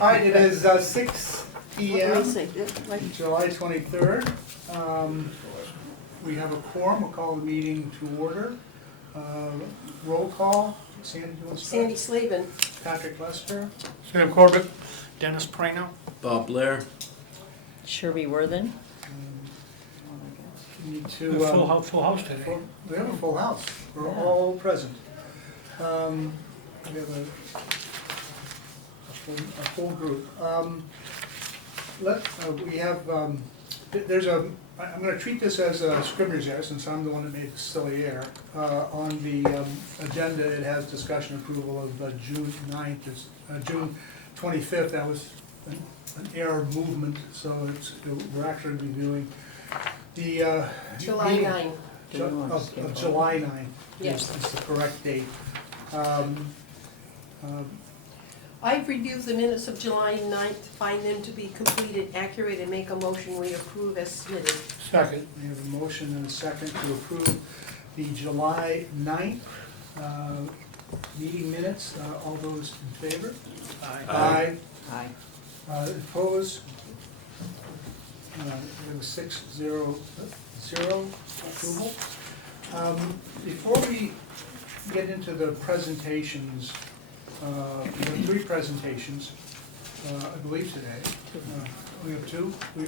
All right, it is 6 p.m. July 23rd. We have a quorum. We'll call the meeting to order. Roll call. Sandy, do you want to start? Sandy Slavin. Patrick Lester. Sam Corbett, Dennis Prano. Bob Blair. Sherby Worthen. We need We to. have full house today. We have a full house. We're all present. We have a full group. We have, there's a, I'm gonna treat this as a scrivener's error since I'm the one that made the silly error. On the agenda, it has discussion approval of June 9th, June 25th. That was an error movement, so we're actually reviewing the July meeting 9. of July 9th. Yes. Is the correct date. I've reviewed the minutes of July 9th, find them to be complete and accurate, and make a motion we approve as submitted. Second. We have a motion and a second to approve the July 9th meeting minutes. All those in favor? Aye. Aye. Opposed? It was 6-0 approval. Before we get into the presentations, we have 3 presentations, I believe today. We have 2. We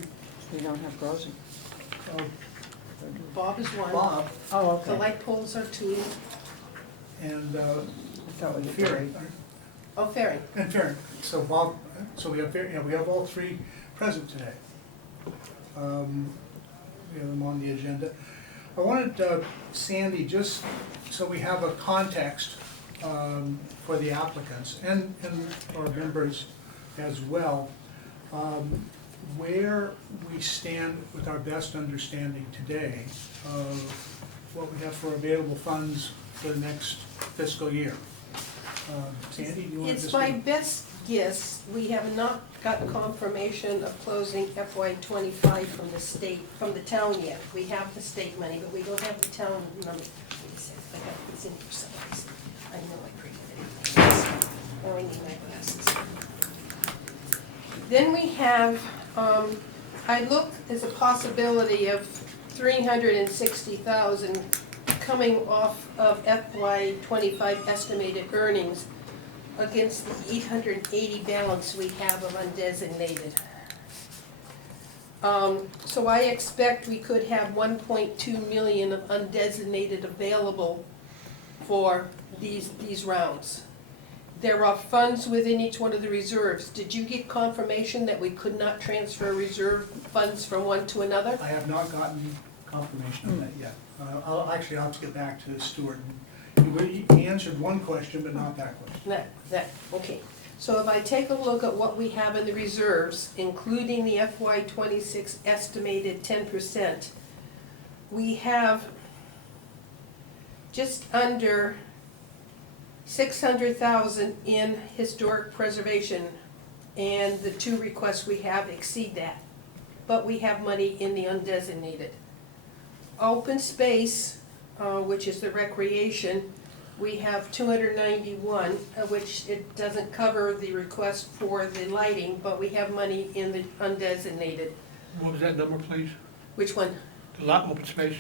don't have Rosie. Bob is one. Bob Oh, The light poles are 2. and I thought we Fearing. Oh, Ferry. And Farron. So Bob, so we have, we have all 3 present today. We have them on the agenda. I wanted Sandy, just so we have a context for the applicants and our members as well, where we stand with our best understanding today of what we have for available funds for the next fiscal year. Sandy, do you want to It's just? my best guess, we have not got confirmation of closing FY25 from the state, from the town yet. We have the state money, but we don't have the town money. Wait a second, I got this in for some reason. I know I printed it. Oh, I need my glasses. Then we have, I looked as a possibility of 360,000 coming off of FY25 estimated earnings against the 880 balance we have of undesignated. So I expect we could have 1.2 million of undesignated available for these rounds. There are funds within each one of the reserves. Did you get confirmation that we could not transfer reserve funds from one to another? I have not gotten confirmation of that yet. I'll have to get back to Stuart. He answered one question, but not that question. Okay. So if I take a look at what we have in the reserves, including the FY26 estimated 10%, we have just under 600,000 in historic preservation, and the 2 requests we have exceed that. But we have money in the undesignated. Open space, which is the recreation, we have 291, which it doesn't cover the request for the lighting, but we have money in the undesignated. What was that number, please? Which one? The lot open space?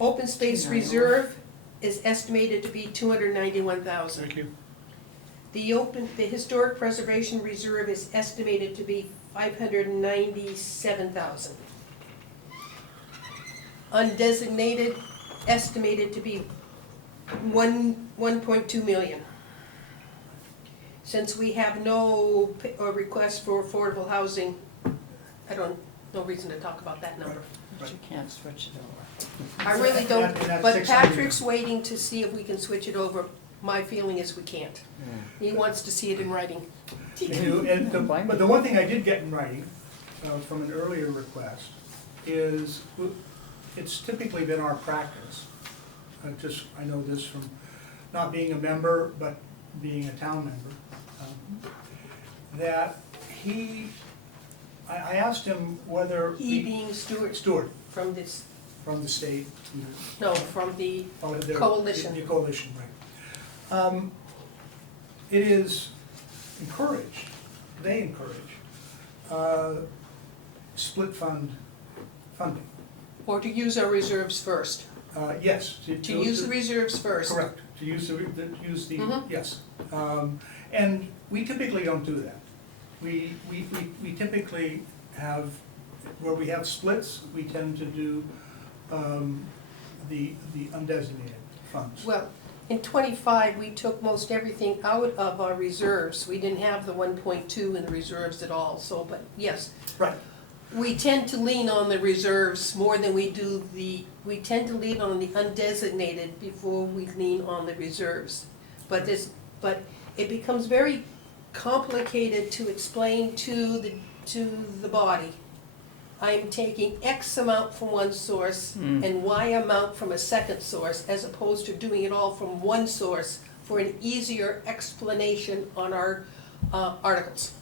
Open space 291. reserve is estimated to be 291,000. Thank you. The historic preservation reserve is estimated to be 597,000. Undesignated, estimated to be 1.2 million. Since we have no request for affordable housing, no reason to talk about that number. But you can't switch it over. I really don't, And that's but 600. Patrick's waiting to see if we can switch it over. My feeling is we can't. He wants to see it in writing. But the one thing I did get in writing from an earlier request is, it's typically been our practice, I know this from not being a member, but being a town member, that I asked him whether. He being Stuart Stuart, from this, from the state. no, from the The coalition. The coalition, right. It is encouraged they encourage split funding. Or to use our reserves first. Yes. To use the reserves first. Correct, to use the, Mhm. yes. And we typically don't do that. We typically have, where we have splits, we tend to do the undesignated funds. Well, in '25, we took most everything out of our reserves. We didn't have the 1.2 in the reserves at all, so, but yes. Right, We tend to lean on the reserves more than we do we tend to lean on the undesignated before we lean on the reserves. But it becomes very complicated to explain to the body. I'm taking X amount from one source and Y amount from a second source, as opposed to doing it all from one source for an easier explanation on our articles.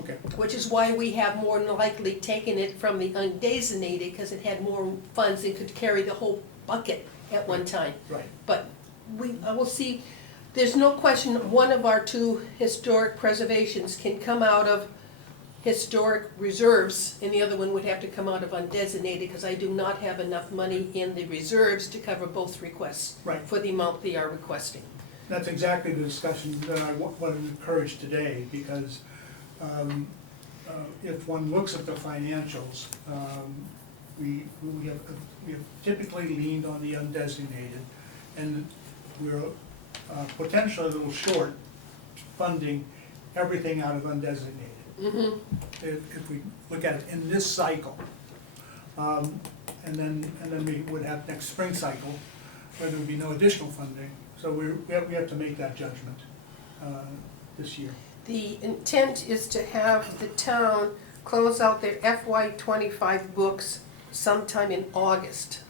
okay, Which is why we have more than likely taken it from the undesignated, because it had more funds and could carry the whole bucket at one time. right. But I will see, there's no question, one of our two historic preservations can come out of historic reserves, and the other one would have to come out of undesignated, because I do not have enough money in the reserves to cover both requests. Right. For the amount they are requesting. That's exactly the discussion that I want to encourage today, because if one looks at the financials, we have typically leaned on the undesignated, and we're potentially a little short funding everything out of undesignated. Mm-hmm. If we look at it in this cycle. And then we would have next spring cycle, where there would be no additional funding. So we have to make that judgment this year. The intent is to have the town close out their FY '25 books sometime in August.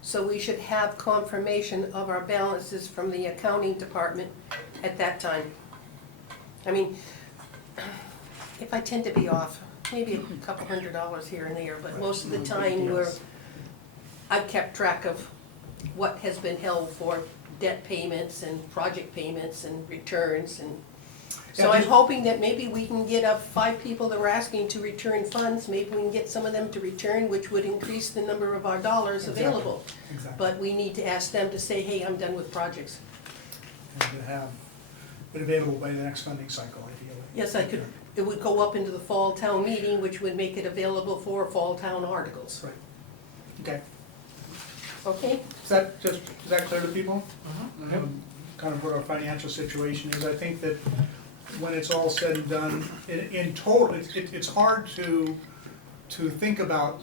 So we should have confirmation of our balances from the accounting department at that time. I mean, if I tend to be off, maybe a couple $100 here and there, but most of the time I've kept track of what has been held for debt payments and project payments and returns and. So Yeah, I'm just- hoping that maybe we can get up 5 people that were asking to return funds, maybe we can get some of them to return, which would increase the number of our dollars Exactly. available. Exactly. But we need to ask them to say, hey, I'm done with projects. And to have it available by the next funding cycle, ideally. Yes, I could, it would go up into the fall town meeting, which would make it available for fall town articles. Right. Okay. Okay? Is that clear to people? Yep. Kind of what our financial situation is. I think that when it's all said and done, in total, it's hard to think about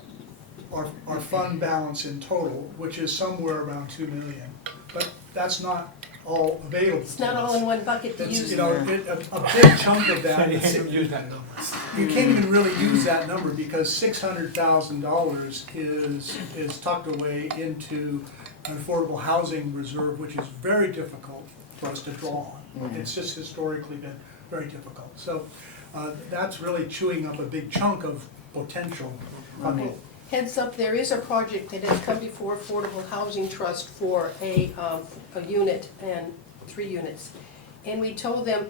our fund balance in total, which is somewhere around 2 million. But that's not all available. It's not all in one bucket to It's, use. you know, a big chunk of that, You can't even use that number. you can't even really use that number because $600,000 is tucked away into an affordable housing reserve, which is very difficult for us to draw on. It's just historically been very difficult. So that's really chewing up a big chunk of potential funding. Heads up, there is a project that has come before Affordable Housing Trust for a unit and 3 units. And we told them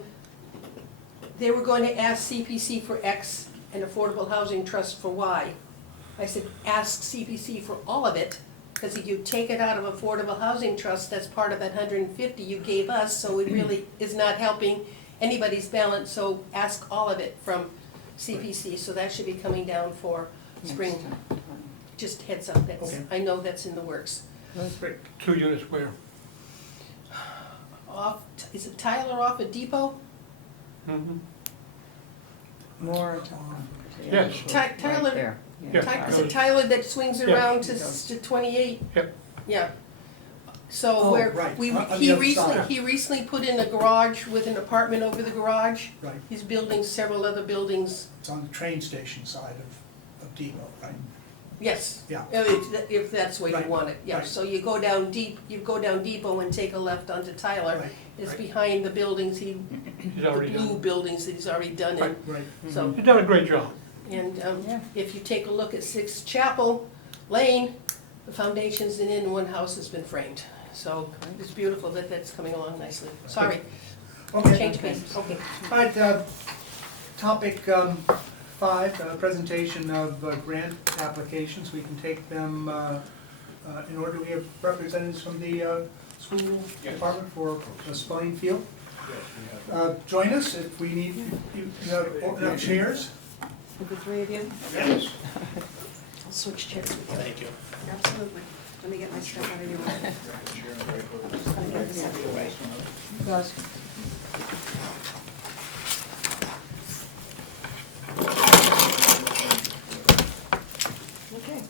they were going to ask CPC for X and Affordable Housing Trust for Y. I said, ask CPC for all of it, because if you take it out of Affordable Housing Trust, that's part of that 150 you gave us, so it really is not helping anybody's balance, so ask all of it from CPC, so that should be coming down for spring. Just heads up, that's, Okay. I know that's in the works. Great. 2 units where? Is it Tyler off at Depot? Mhm. More. Yes. Tyler- Right there. Yeah. Is it Tyler that swings Yeah. around to 28? Yep. Yeah. So Oh, where, right, we, on the he other recently, side. he recently put in a garage with an apartment over the garage. Right, He's building several other buildings. it's on the train station side of Depot, right? Yes. Yeah. If that's where you Right, want it, yeah. right. So you go down Depot and take a left onto Tyler. Right, It's right. behind the buildings, He's the already blue done. buildings that he's already done Right. in. Right, So, He's done a great job. and Yeah. if you take a look at Sixth Chapel Lane, the foundations in one house has been framed. So it's beautiful that that's coming along nicely. Sorry, okay. change pace, okay. All right, Topic 5, presentation of grant applications. We can take them in order. We have representatives from the school department for the spelling field. Join us if we need, you have enough chairs. With the three of you? Yes. I'll switch chairs with you. Thank you. Absolutely. Let me get my stuff out of your way. Guys. Okay.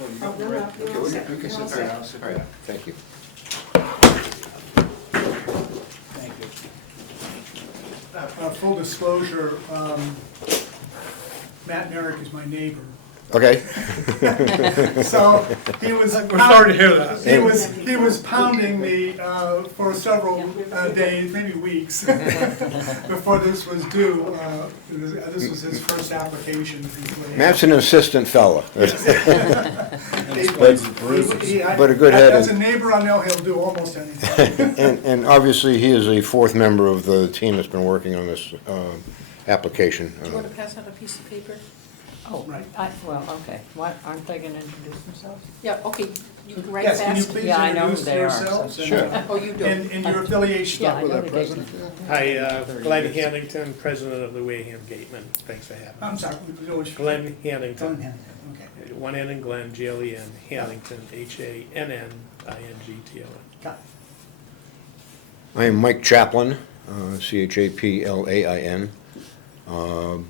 Oh, no, no, you're all set. You're all set. All right, thank you. Full disclosure, Matt Merrick is my neighbor. Okay. So he was. We're sorry to hear that. He was pounding me for several days, maybe weeks, before this was due. This was his first application. Matt's an insistent fella. But a good head as a and- neighbor, I know he'll do almost anything. And obviously, he is a fourth member of the team that's been working on this application. Do you want to pass out a piece of paper? Oh, Right. well, okay. What, aren't they gonna introduce themselves? Yeah, okay, you can write Yes, can you fast. please Yeah, I know who introduce they are, yourselves? so- and, Sure. Oh, you do. And your affiliation. Yeah, I know who they are. Hi, Glenn Hannington, president of the Wareham Gateman. Thanks for having me. I'm sorry, we always. Glenn Hannington. Glenn Hannon, okay. One N in Glenn, G-L-E-N, Hannington, H-A-N-N-I-N-G-T-O-N. Got it. I am Mike Chaplin, Chaplain,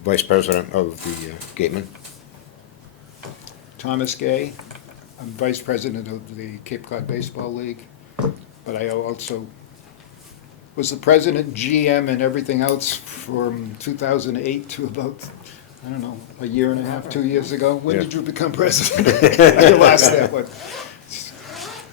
vice president of the Gateman. Thomas Gay. I'm Vice President of the Cape Cod Baseball League, but I also was the president, GM, and everything else from 2008 to about, I don't know, a year and a half, 2 years ago. When Yeah. did you become president? I lost that one.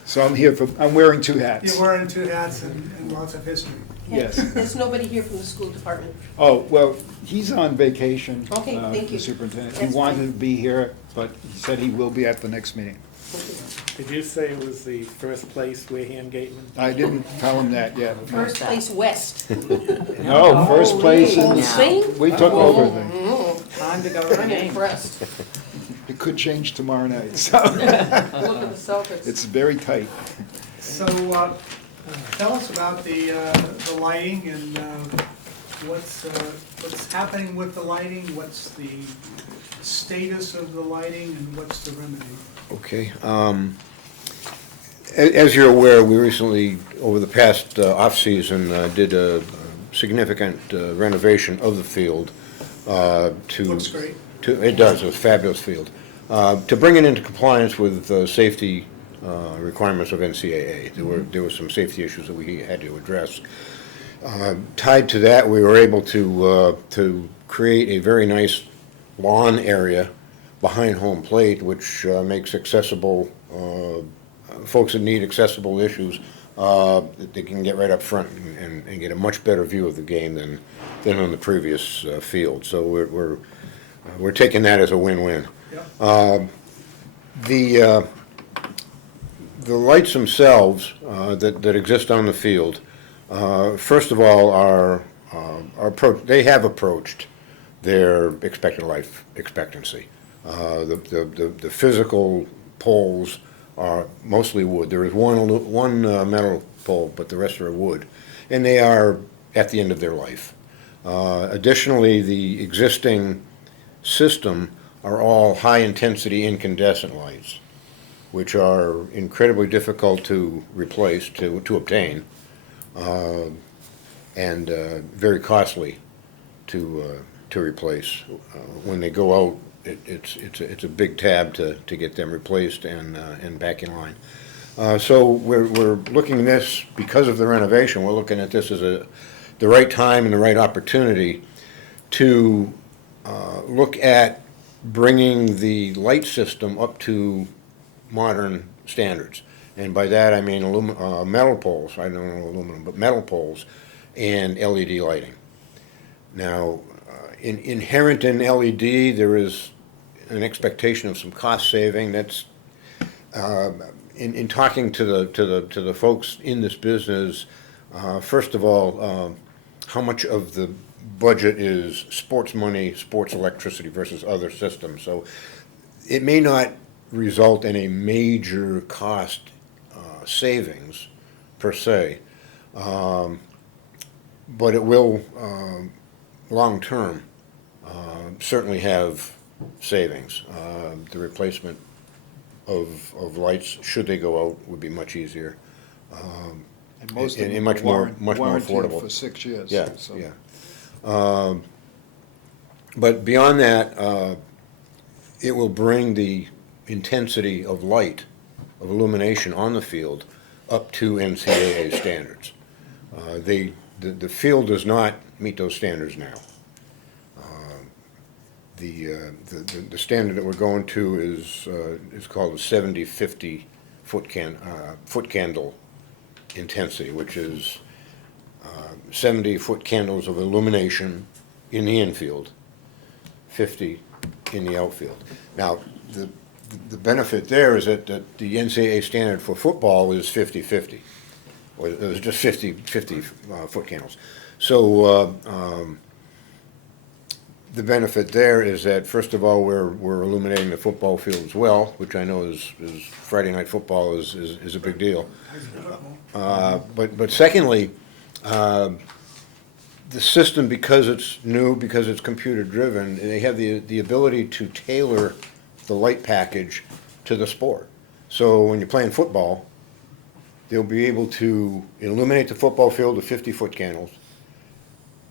So I'm wearing two hats. You're wearing two hats and lots of history. Yes. There's nobody here from the school department. Oh, well, he's on vacation. Okay, thank you. The superintendent. That's He wanted fine. to be here, but he said he will be at the next meeting. Did you say it was the first place Wareham Gateman? I didn't tell him that yet. First place west. No, first place in, Spain? we took over the, Time to go to the I'm game. impressed. it could change tomorrow night, so Look at the Celtics. it's very tight. So, tell us about the lighting and what's happening with the lighting, what's the status of the lighting, and what's the remedy? Okay. As you're aware, we recently, over the past off-season, did a significant renovation of the field to... Looks great. It does, it's a fabulous field. To bring it into compliance with safety requirements of NCAA. There were some safety issues that we had to address. Tied to that, we were able to create a very nice lawn area behind home plate, which makes accessible, folks that need accessible issues, they can get right up front and get a much better view of the game than on the previous field. So we're taking that as a win-win. Yep. The lights themselves that exist on the field, first of all, they have approached their expected life expectancy. The physical poles are mostly wood. There is one metal pole, but the rest are wood, and they are at the end of their life. Additionally, the existing system are all high-intensity incandescent lights, which are incredibly difficult to replace, to obtain, and very costly to replace. When they go out, it's a big tab to get them replaced and back in line. So we're looking at this, because of the renovation, we're looking at this as the right time and the right opportunity to look at bringing the light system up to modern standards. And by that I mean metal poles, I don't know aluminum, but metal poles and LED lighting. Now, inherent in LED, there is an expectation of some cost saving. That's in talking to the folks in this business. First of all, how much of the budget is sports money, sports electricity versus other systems. So it may not result in a major cost savings per se, but it will, long-term, certainly have savings. The replacement of lights, should they go out, would be much easier. And most of And them much more- warrant- much more warranted affordable. for 6 years. Yeah, so. yeah. But beyond that, it will bring the intensity of light, of illumination on the field up to NCAA standards. The field does not meet those standards now. The standard that we're going to is called a 70-50 foot candle intensity, which is 70-foot candles of illumination in the infield, 50 in the outfield. Now, the benefit there is that the NCAA standard for football is 50-50, or it was just 50 foot candles. So the benefit there is that, first of all, we're illuminating the football field as well, which I know is Friday night football is a big deal. But secondly, the system, because it's new, because it's computer driven, they have the ability to tailor the light package to the sport. So when you're playing football, they'll be able to illuminate the football field with 50-foot candles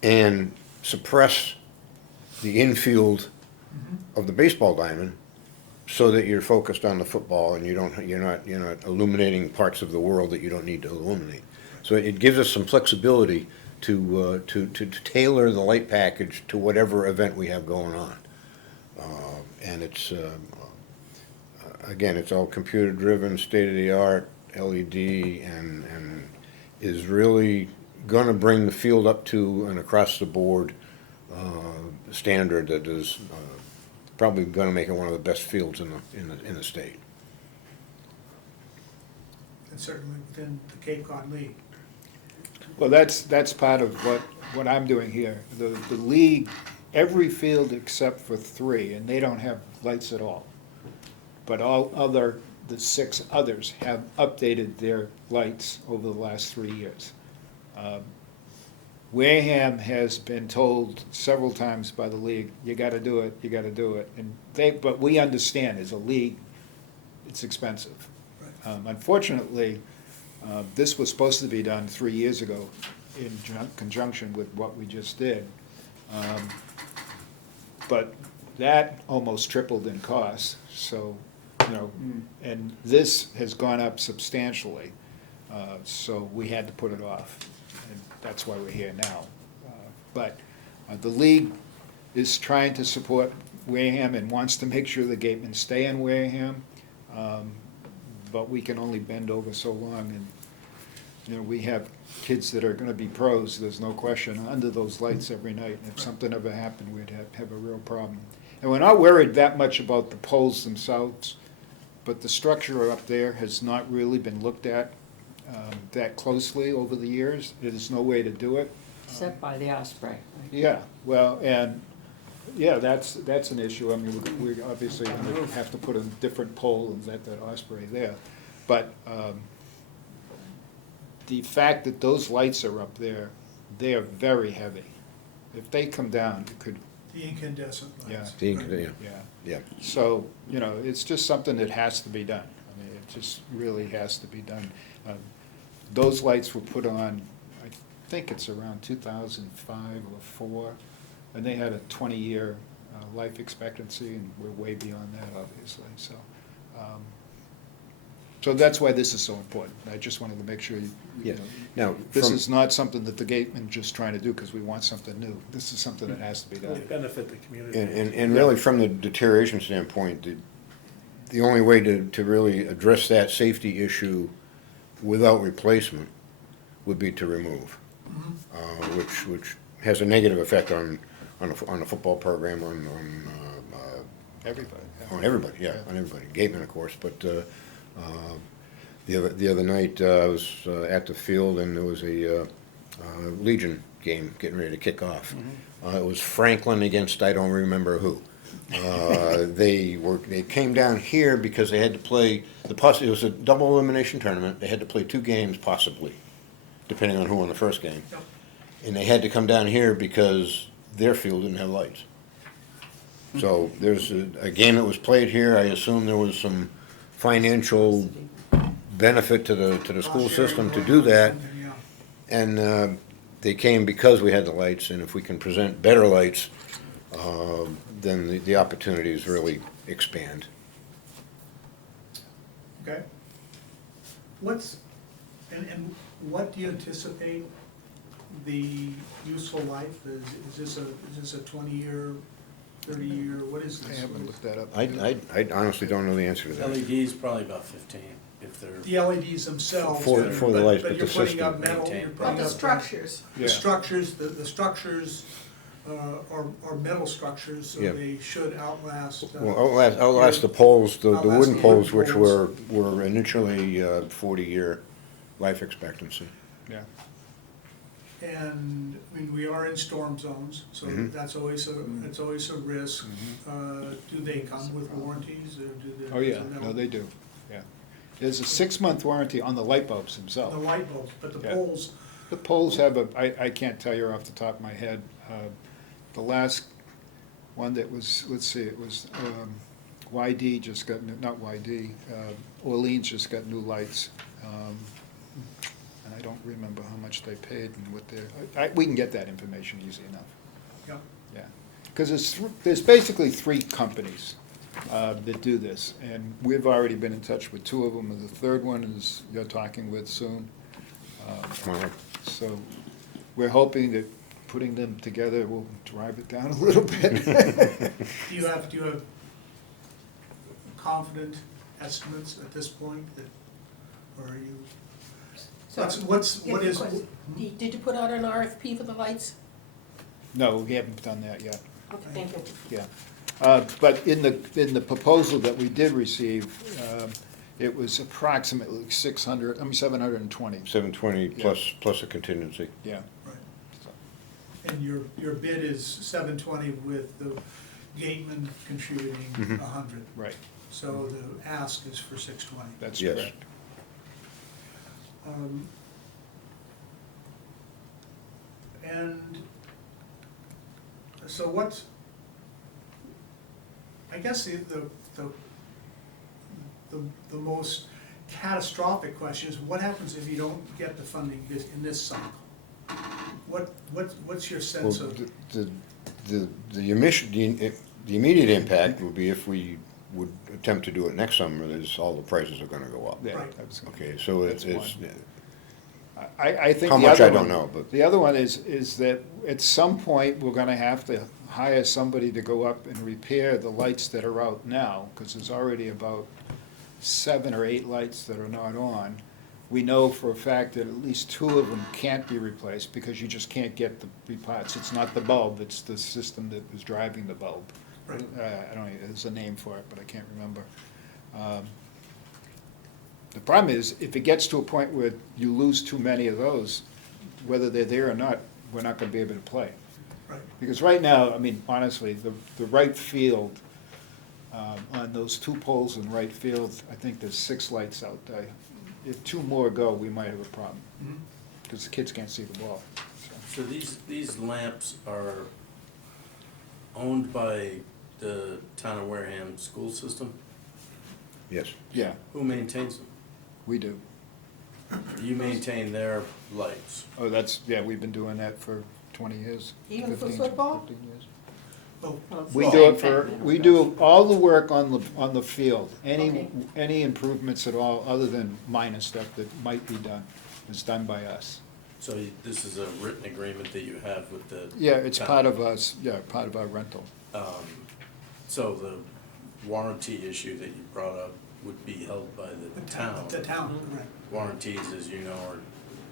and suppress the infield of the baseball diamond so that you're focused on the football and you're not illuminating parts of the world that you don't need to illuminate. So it gives us some flexibility to tailor the light package to whatever event we have going on. And it's, again, it's all computer-driven, state-of-the-art, LED, and is really gonna bring the field up to an across-the-board standard that is probably gonna make it one of the best fields in the state. And certainly within the Cape Cod League. Well, that's part of what I'm doing here. The league, every field except for 3, and they don't have lights at all. But the 6 others have updated their lights over the last 3 years. Wareham has been told several times by the league, you gotta do it, you gotta do it. But we understand, as a league, it's expensive. Unfortunately, this was supposed to be done 3 years ago in conjunction with what we just did. But that almost tripled in cost, so, and this has gone up substantially. So we had to put it off, and that's why we're here now. But the league is trying to support Wareham and wants to make sure the gatemen stay in Wareham. But we can only bend over so long, and we have kids that are gonna be pros, there's no question, under those lights every night. And if something ever happened, we'd have a real problem. And we're not worried that much about the poles themselves, but the structure up there has not really been looked at that closely over the years. There's no way to do it. Except by the Osprey. Yeah, well, and, yeah, that's an issue. I mean, we're obviously gonna have to put a different pole and that Osprey there. But the fact that those lights are up there, they are very heavy. If they come down, it could, The incandescent lights. Yeah. yeah. So, it's just something that has to be done. I mean, it just really has to be done. Those lights were put on, I think it's around 2005 or 4, and they had a 20-year life expectancy, and we're way beyond that, obviously, so. So that's why this is so important. I just wanted to make sure, Yeah. Now, this from- is not something that the gatemen just trying to do because we want something new. This is something that has to be Really done. benefit the community. And really, from the deterioration standpoint, the only way to really address that safety issue without replacement would be to remove, which has a negative effect on the football program, on Everybody. everybody, yeah, on everybody, Gateman, of course, but the other night, I was at the field, and there was a Legion game getting ready to kick off. It was Franklin against I don't remember who. They came down here because they had to play, it was a double elimination tournament. They had to play 2 games possibly, depending on who won the first game. Yep. And they had to come down here because their field didn't have lights. So there's a game that was played here. I assume there was some financial benefit to the school system to do that. Yeah. And they came because we had the lights, and if we can present better lights, then the opportunities really expand. Okay. And what do you anticipate the useful life? Is this a 20-year, 30-year, what is I this? haven't looked that up. I honestly don't know the answer to that. LED's probably about 15, if they're, The LEDs themselves. For but- the lights, but you're the putting up system. metal, Maintain. you're But putting the up. structures, Yeah. The structures are metal structures, so Yeah. they should outlast. Well, outlast the poles, the Outlast wooden the poles, wooden which poles. were initially 40-year life expectancy. Yeah. And, I mean, we are in storm zones, so Mhm. that's always a risk. Do they come with warranties, or do they? Oh, yeah, is it no, they do, yeah. There's a 6-month warranty on the light bulbs The themselves. light bulbs, but the Yeah. poles, The poles have I can't tell you off the top of my head. The last one that was, let's see, it was YD just got, not YD, Orleans just got new lights. And I don't remember how much they paid and what we can get that information easy enough, yeah, yeah. Because there's basically 3 companies that do this, and we've already been in touch with 2 of them, and the third one is, you're talking with soon. Well, So we're hoping that putting them together will drive it down a little bit. do you have confident estimates at this point that, or are you? so. What here's is? the question. Did you put out an RFP for the lights? No, we haven't done that yet, Okay, thank you. yeah. But in the proposal that we did receive, it was approximately 720, 720 Yeah. plus a contingency. yeah. Right. And your bid is 720 with the gateman contributing Mhm. 100. Right, So the ask is for 620. that's Yes. correct. And so what's, I guess the most catastrophic question is, what happens if you don't get the funding in this cycle? What's your Well, sense of? the immediate impact would be if we would attempt to do it next summer, all the prices are gonna go up. Yeah, Right. that was- Okay, so it's, That's I think how the much other I don't one- know, but. The other one is that at some point, we're gonna have to hire somebody to go up and repair the lights that are out now, because there's already about 7 or 8 lights that are not on. We know for a fact that at least 2 of them can't be replaced, because you just can't get the parts. It's not the bulb, it's the system that was driving the bulb. Right. I don't know, there's a name for it, but I can't remember. The problem is, if it gets to a point where you lose too many of those, whether they're there or not, we're not gonna be able to play. Right. Because right now, I mean, honestly, the right field, on those 2 poles in right field, I think there's 6 lights out there. If 2 more go, we might have a problem, Mhm. because the kids can't see the ball. so these lamps are owned by the town of Wareham school system? Yes. Yeah, Who maintains them? we do. You maintain their lights. Oh, we've been doing that for 20 years. Even for 15 football? 15 years. Well, We Well, do same it for, thing, we yeah. do all the work on the field. Okay. Any improvements at all, other than minor stuff that might be done, is done by us. So this is a written agreement that you have with the. Yeah, it's town. part of us, part of our rental. So the warranty issue that you brought up would be held by the town. The town, correct. Warranties, as you know, are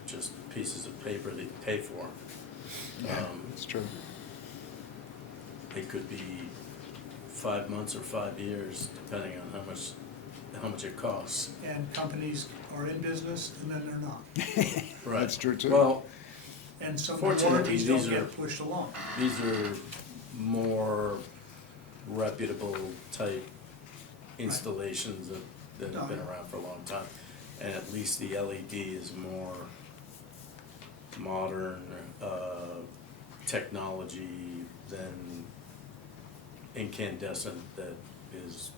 just pieces of paper that you pay for. It's true. It could be 5 months or 5 years, depending on how much it costs. And companies are in business and then they're not. Right. That's true, too. Well, And some of the Fortunately, warranties don't these are- get pushed along. These are more reputable type installations that have been around for a long time. And at least the LED is more modern, technology than incandescent that is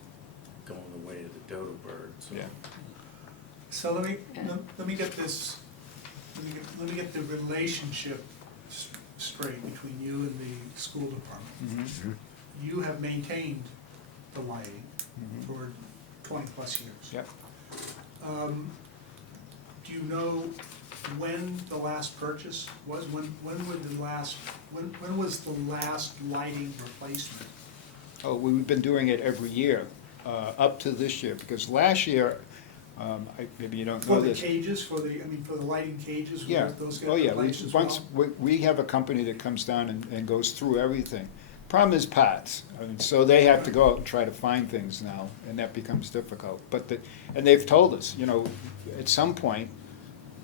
going the way of the dodo bird, so. Yeah. So let me get this, let me get the relationship straight between you and the school department. Mhm. You have maintained the lighting Mhm. for 20-plus years. Yep. Do you know when the last purchase was? When was the last lighting replacement? Oh, we've been doing it every year, up to this year, because last year, maybe you don't know For the this. cages, for the lighting cages, Yeah, were those get oh yeah, replaced as well? once, we have a company that comes down and goes through everything. Problem is parts, I mean, so they have to go out and try to find things now, and that becomes difficult. And they've told us, you know, at some point,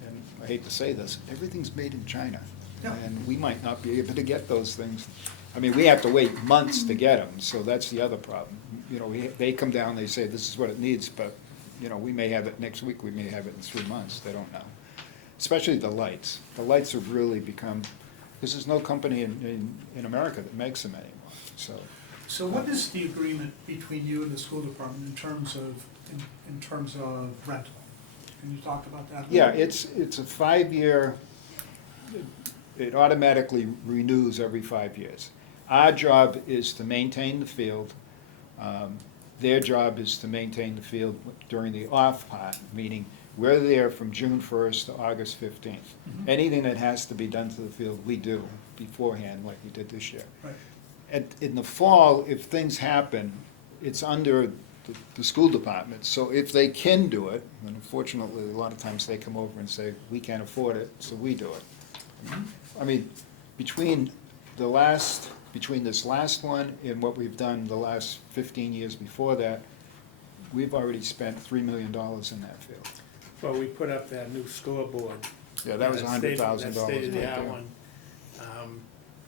and I hate to say this, everything's made in China. Yeah. And we might not be able to get those things. I mean, we have to wait months to get them, so that's the other problem. You know, they come down, they say, this is what it needs, but, you know, we may have it next week, we may have it in 3 months, they don't know. Especially the lights. The lights have really become, because there's no company in America that makes them anymore, so. So what is the agreement between you and the school department in terms of rental? Can you talk about that? a Yeah, little bit? it's a 5-year, it automatically renews every 5 years. Our job is to maintain the field. Their job is to maintain the field during the off part, meaning we're there from June 1st to August 15th. Mhm. Anything that has to be done to the field, we do beforehand, like we did this year. Right. In the fall, if things happen, it's under the school department, so if they can do it, and unfortunately, a lot of times they come over and say, we can't afford it, so we do it. I mean, between this last one and what we've done the last 15 years before that, we've already spent $3 million in that field. Well, we put up that new scoreboard. Yeah, that was $100,000 That right state-of-the-art there. one.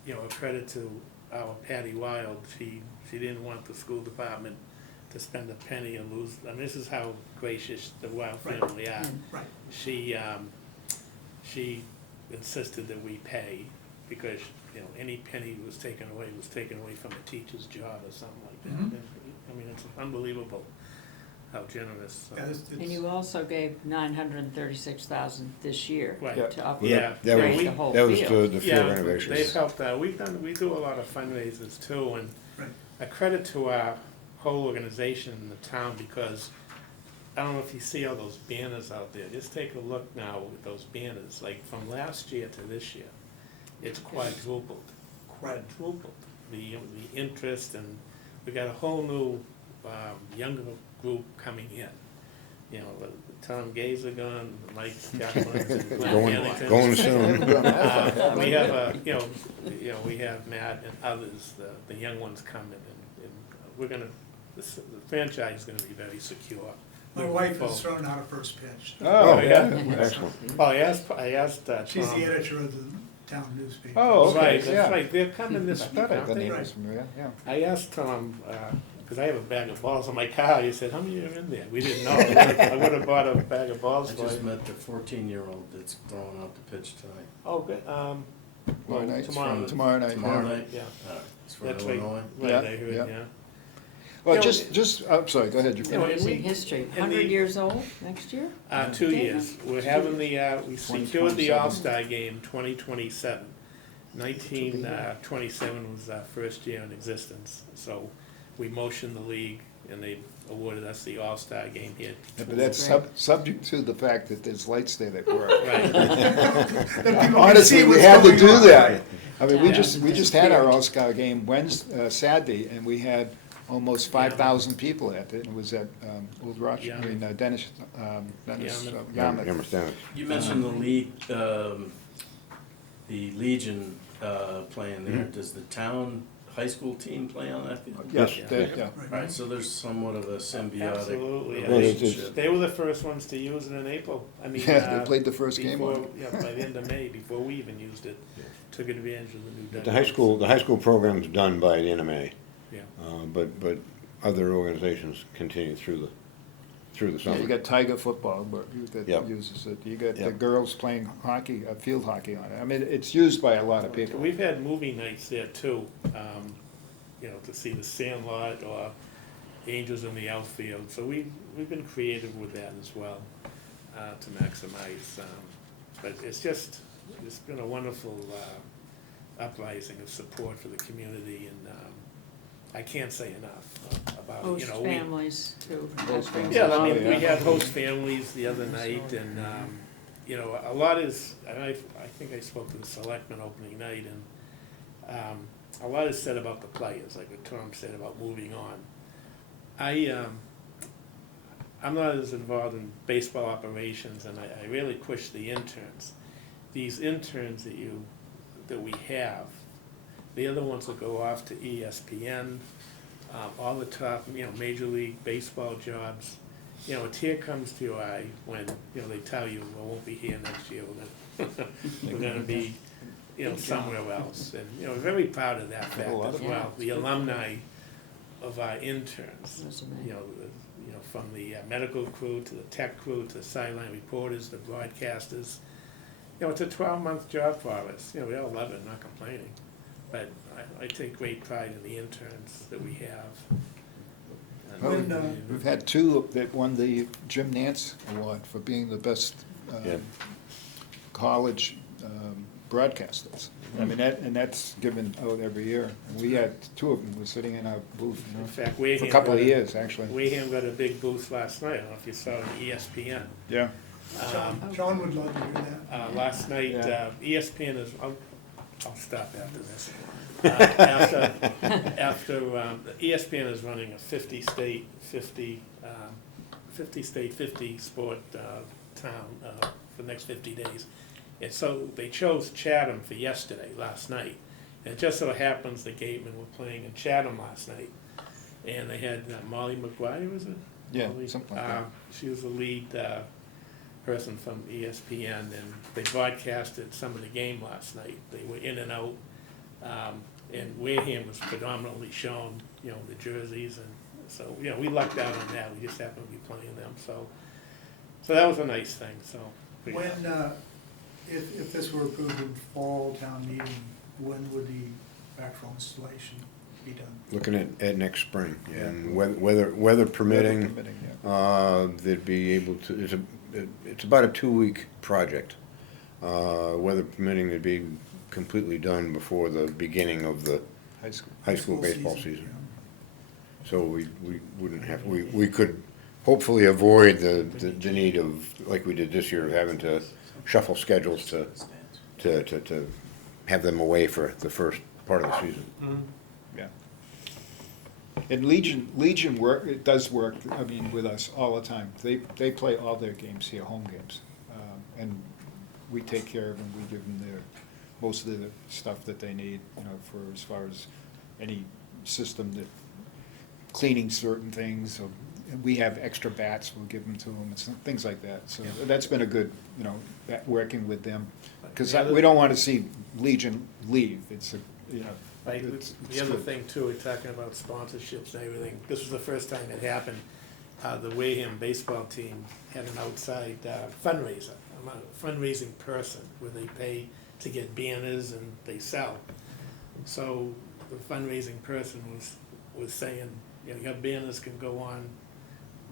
You know, a credit to our Patty Wild, she didn't want the school department to spend a penny and lose, I mean, this is how gracious the Wild Right. family are. Right. She insisted that we pay, because, you know, any penny was taken away from a teacher's job or something like that. Mhm. And, I mean, it's unbelievable how generous. Yeah, And you also gave $936,000 this year Right. Yeah. to Yeah. upgrade That the whole That was field. the Yeah, field they've renovations. helped, we do a lot of fundraisers too, and Right. a credit to our whole organization in the town, because I don't know if you see all those banners out there, just take a look now with those banners, like from last year to this year, it's quadrupled, the interest, and we got a whole new, younger group coming in. You know, Tom Gazer gone, Mike Kaplan, and Glenn Hannington. Going soon. We have we have Matt and others, the young ones coming, and we're gonna, the franchise is gonna be very secure. My wife has thrown out a first pitch. Oh, yeah. Excellent. Well, I asked She's Tom. the editor of the town newspaper. Oh, okay, Right, yeah. that's right, they're coming I this week, thought aren't the they? name was familiar, yeah. I asked Tom, because I have a bag of balls in my car, he said, how many are in there? We didn't know, I would have bought a bag of balls I for just you. met the 14-year-old that's throwing out the pitch tonight. Oh, good, Tomorrow night, tomorrow. tomorrow night, Tomorrow yeah. night? Yeah, It's from that's right, Illinois. right, Yeah, I heard, yeah. yeah. Well, You know, just, I'm sorry, go ahead. You know, and Amazing we- history, and 100 the- years old next year? 2 years, we're having we secured the 2027. All-Star Game 2027. 1927 was our first year in existence, so we motioned the league, and they awarded us the All-Star Game here. Yeah, but that's subject to the fact that there's lights there that work. Right, That people can Honestly, see we what's had to going do on. that. I mean, we Yeah. just had our All-Star game Wednesday, Saturday, and we had almost 5,000 people at it. It was at Old Rochester, I mean, Dennis, Yarmouth. Yarmouth. You understand? You mentioned the league, the Legion playing there. Does the town high school team play on that field? Yeah, Yes. yeah. Right, so there's somewhat of a symbiotic Absolutely. Well, it's- relationship. They were the first ones to use it in April. I mean, Yeah, they played the first game on before, it. yeah, by the end of May, before we even used it, took advantage of the new But dugouts. the high school program's done by the NMA, Yeah. but other organizations continue through the Yeah, summer. you got Tiger football Yep. that uses it. You got the Yep. girls playing hockey, field hockey on it. I mean, it's used by a lot of people. We've had movie nights there too, you know, to see The Sandlot or Angels in the Outfield. So we've been creative with that as well, to maximize. But it's been a wonderful uprising of support for the community, and I can't say enough about, you Host know, families too. Host families. yeah, I Oh, mean, we yeah. had host families the other night, and, you know, a lot is, and I think I spoke to the selectmen opening night, and a lot is said about the players, like what Tom said about moving on. I'm not as involved in baseball operations, and I really push the interns. These interns that we have, the other ones will go off to ESPN, all the top, you know, Major League Baseball jobs. You know, a tear comes to your eye when, you know, they tell you, well, won't be here next year, we're gonna be, you know, somewhere else. And, you know, we're very proud of that fact lot as of well. The alumni of our interns, Resume. you know, from the medical crew to the tech crew to the sideline reporters, the broadcasters. You know, it's a 12-month job for us. You know, we all love it, not complaining. But I take great pride in the interns that we have. And, When, We've had two that won the Jim Nance Award for being the best Yeah. college broadcasters. I mean, that's given out every year. And we had two of them were sitting in our booth, you In know, fact, for Wareham a couple of got years, actually. Wareham got a big booth last night. I don't know if you saw it on ESPN. Yeah. John would love to hear that. Last night, Yeah. ESPN is, I'll stop after this. After ESPN is running a 50 state, 50 sport town for the next 50 days. And so they chose Chatham for yesterday, last night. And it just so happens the Gatemen were playing in Chatham last night. And they had Molly McGuire, was it? Yeah, Molly? something like that. She was the lead person from ESPN, and they broadcasted some of the game last night. They were in and out, and Wareham was predominantly shown, you know, the jerseys, and so, you know, we lucked out on that. We just happened to be playing them, so that was a nice thing, so. When, if this were approved in fall town meeting, when would the actual installation be done? Looking at next spring, and weather permitting, they'd be able to, it's about a 2-week project. Weather permitting, they'd be completely done before the beginning of the High school. high school baseball season. So we wouldn't have, we could hopefully avoid the need of, like we did this year, of having to shuffle schedules to have them away for the first part of the season. Yeah. And Legion work, it does work, I mean, with us all the time. They play all their games here, home games. And we take care of them, we give them most of the stuff that they need, you know, for as far as any system that, cleaning certain things, or we have extra bats, we'll give them to them, and things like that. So that's been a good, you know, working with them. Because we don't want to see Legion leave, it's a, you know. Right, it's the other good. thing too, we're talking about sponsorships and everything, this was the first time it happened. The Wareham baseball team had an outside fundraiser, a fundraising person, where they pay to get banners and they sell. So the fundraising person was saying, you know, your banners can go on,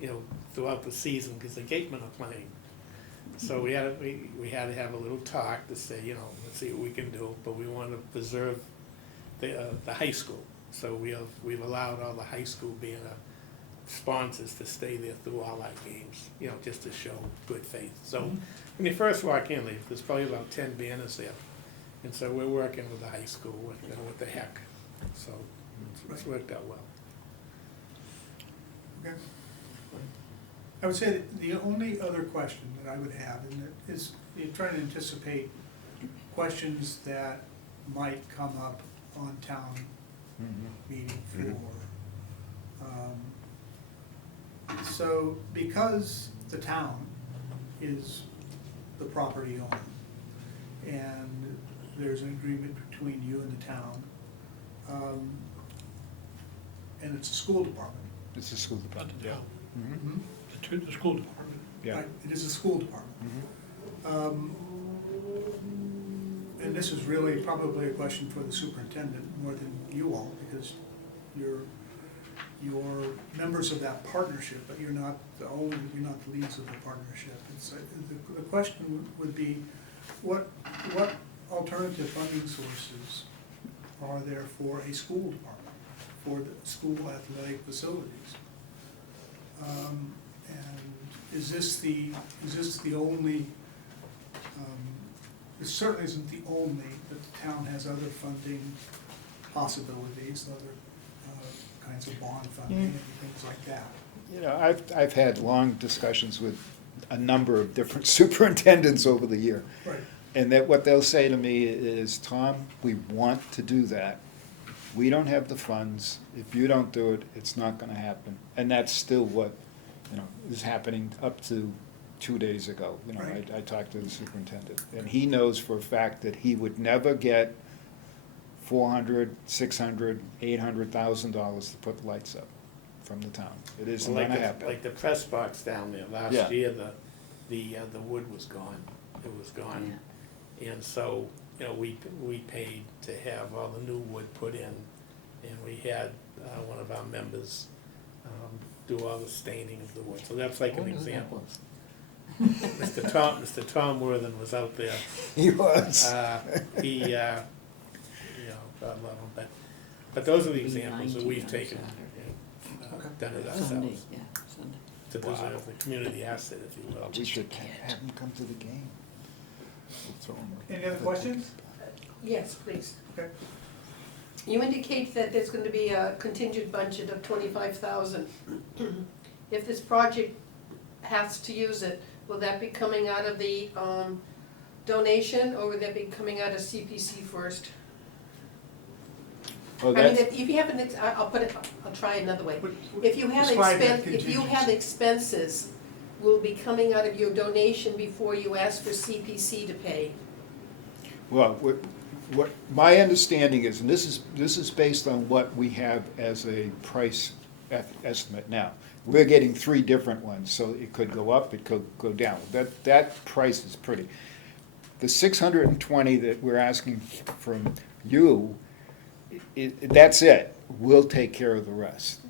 you know, throughout the season, because the Gatemen are playing. So we had to have a little talk to say, you know, let's see what we can do, but we want to preserve the high school. So we've allowed all the high school banner sponsors to stay there through all our games, you know, just to show good faith. So when you first walk in, there's probably about 10 banners there. And so we're working with the high school, you know, what the heck. So it's worked out well. Okay. I would say that the only other question that I would have, and that is, you're trying to anticipate questions that might come up on town meeting for. So because the town is the property owner, and there's an agreement between you and the town, and it's a school department. It's a school department, yeah. Mhm. The school department. Yeah. Right, it is a school department. Mhm. And this is really probably a question for the superintendent more than you all, because you're members of that partnership, but you're not the leads of the partnership. It's, the question would be, what alternative funding sources are there for a school department, for the school athletic facilities? And is this the only, it certainly isn't the only, but the town has other funding possibilities, other kinds of bond funding and things like that. You know, I've had long discussions with a number of different superintendents over the year. Right. And that what they'll say to me is, Tom, we want to do that. We don't have the funds. If you don't do it, it's not gonna happen. And that's still what, you know, is happening up to 2 days ago. You know, Right. I talked to the superintendent, and he knows for a fact that he would never get $400,000, $600,000, $800,000 to put lights up from the town. It isn't Like gonna the- happen. Like the press box down there, Yeah. last year, the wood was gone, it was gone. And so, you know, we paid to have all the new wood put in, and we had one of our members do all the staining of the wood, so that's like an example. Mr. Tom Worthen was out there. He was. He, you know, God love him, but those are the examples that we've taken, done it Sunday, ourselves, yeah, Sunday. to preserve the community asset, if you will. We should have him come to the game. We'll throw him a- Any other questions? Yes, please. Okay. You indicate that there's gonna be a contingent budget of 25,000. If this project has to use it, will that be coming out of the donation, or would that be coming out of CPC first? Oh, I mean, that's, if you have an, I'll try another way. What- If you have describe that if you have contingency. expenses, will be coming out of your donation before you ask for CPC to pay? well, what, my understanding is, and this is based on what we have as a price estimate now. We're getting 3 different ones, so it could go up, it could go down. That price is pretty. The 620 that we're asking from you, that's it. We'll take care of the rest.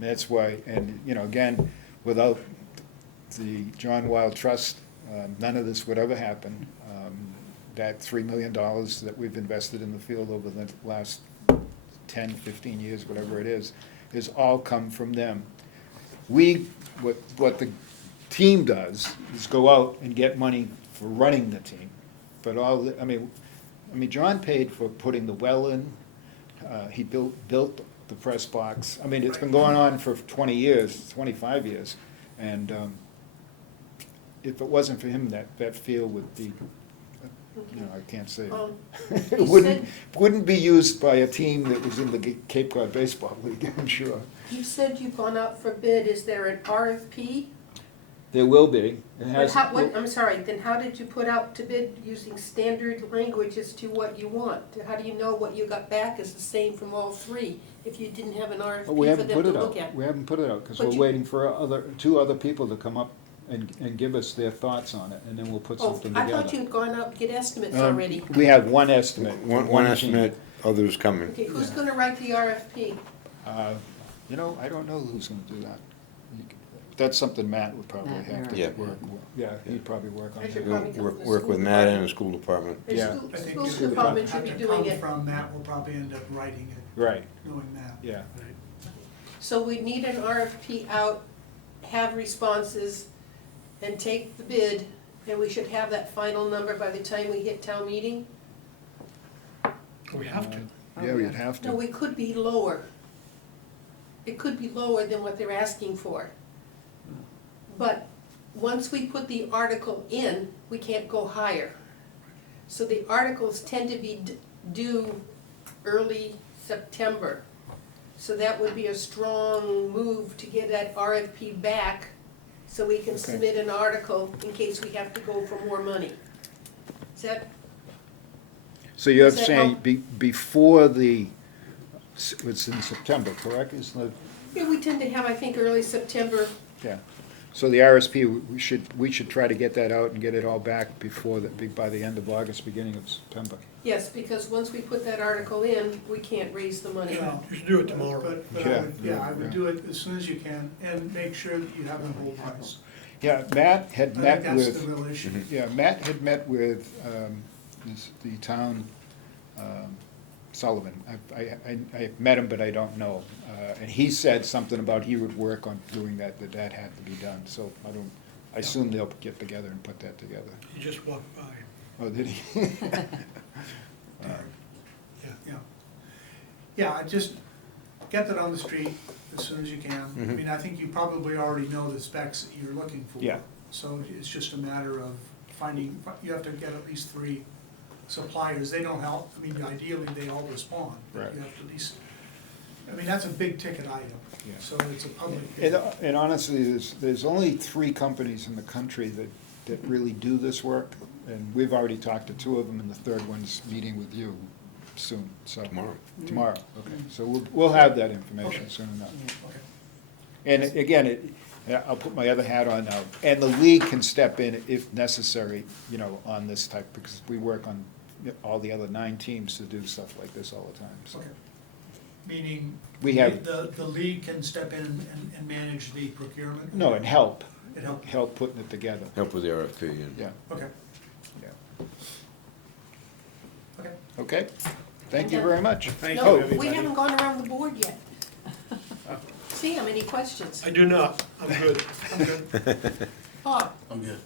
That's why, and, you know, again, without the John Wild Trust, none of this would ever happen. That $3 million that we've invested in the field over the last 10, 15 years, whatever it is, has all come from them. What the team does is go out and get money for running the team. But I mean, John paid for putting the well in, he built the press box. I mean, it's been going on for 20 years, 25 years. And if it wasn't for him, that field would be, you know, I can't say. It You wouldn't be used by a team that was in the Cape Cod Baseball League, I'm sure. You said you've gone out for bid, is there an RFP? There will be. It But has. I'm sorry, then how did you put out to bid using standard language as to what you want? How do you know what you got back is the same from all 3 if you didn't have an RFP We for haven't them put to it look out. at? We haven't put it out, because But we're you- waiting for 2 other people to come up and give us their thoughts on it, and then we'll put Oh, something I together. thought you'd gone out to get estimates Um, already. We have one estimate. One team. estimate, others coming. Okay, who's gonna write the RFP? You know, I don't know who's gonna do that. That's something Matt would probably Matt have to Merritt. work, yeah, he'd probably work on I should it. probably We'll come to the work school with Matt and department. the school department. The Yeah. school- I think School if it would department have should be to doing come it. from Matt, we'll probably end up writing it, Right, knowing that. yeah. So we need an RFP out, have responses, and take the bid, and we should have that final number by the time we hit town meeting? We have to. Yeah, we'd have No, to. we could be lower. It could be lower than what they're asking for. But once we put the article in, we can't go higher. So the articles tend to be due early September. So that would be a strong move to get that RFP back, so we can Okay. submit an article in case we have to go for more money. Is that, So you're Does that saying help? before it's in September, correct? Isn't it? yeah, we tend to have, I think, early September. Yeah. So the RSP, we should try to get that out and get it all back by the end of August, beginning of September. Yes, because once we put that article in, we can't raise the money. Well, You should do it tomorrow. But Yeah, I would, yeah, I would yeah. do it as soon as you can, and make sure that you have the whole price. Yeah, Matt had I think met that's the with, real issue. yeah, Matt had met with the town Sullivan. I met him, but I don't know. And he said something about he would work on doing that had to be done. So I assume they'll get together and put that together. You just walked by. Oh, did he? Yeah. Yeah, I just get that on the street as soon as you can. I Mhm. mean, I think you probably already know the specs that you're looking for. Yeah. So it's just a matter of finding, you have to get at least 3 suppliers. They don't help, I mean, ideally, they all respond. But Right. you have to at least, I mean, that's a big ticket item. Yeah. So it's a public bid. And honestly, there's only 3 companies in the country that really do this work. And we've already talked to 2 of them, and the 3rd one's meeting with you soon, so. Tomorrow. Tomorrow, okay. So we'll have that information Okay. soon enough. Okay. And again, I'll put my other hat on now, and the league can step in if necessary, on this type, because we work on all the other 9 teams to do stuff like this all the time, so. Okay. Meaning, We have- the league can step in and manage the procurement? No, and help It helps, putting it together, Help with the RFP and. yeah, okay, yeah. okay. Okay, thank you very much. Thank Oh, you, everybody. We haven't gone around the board yet. See, how many questions? I do not. I'm good. I'm good. Bob, I'm good.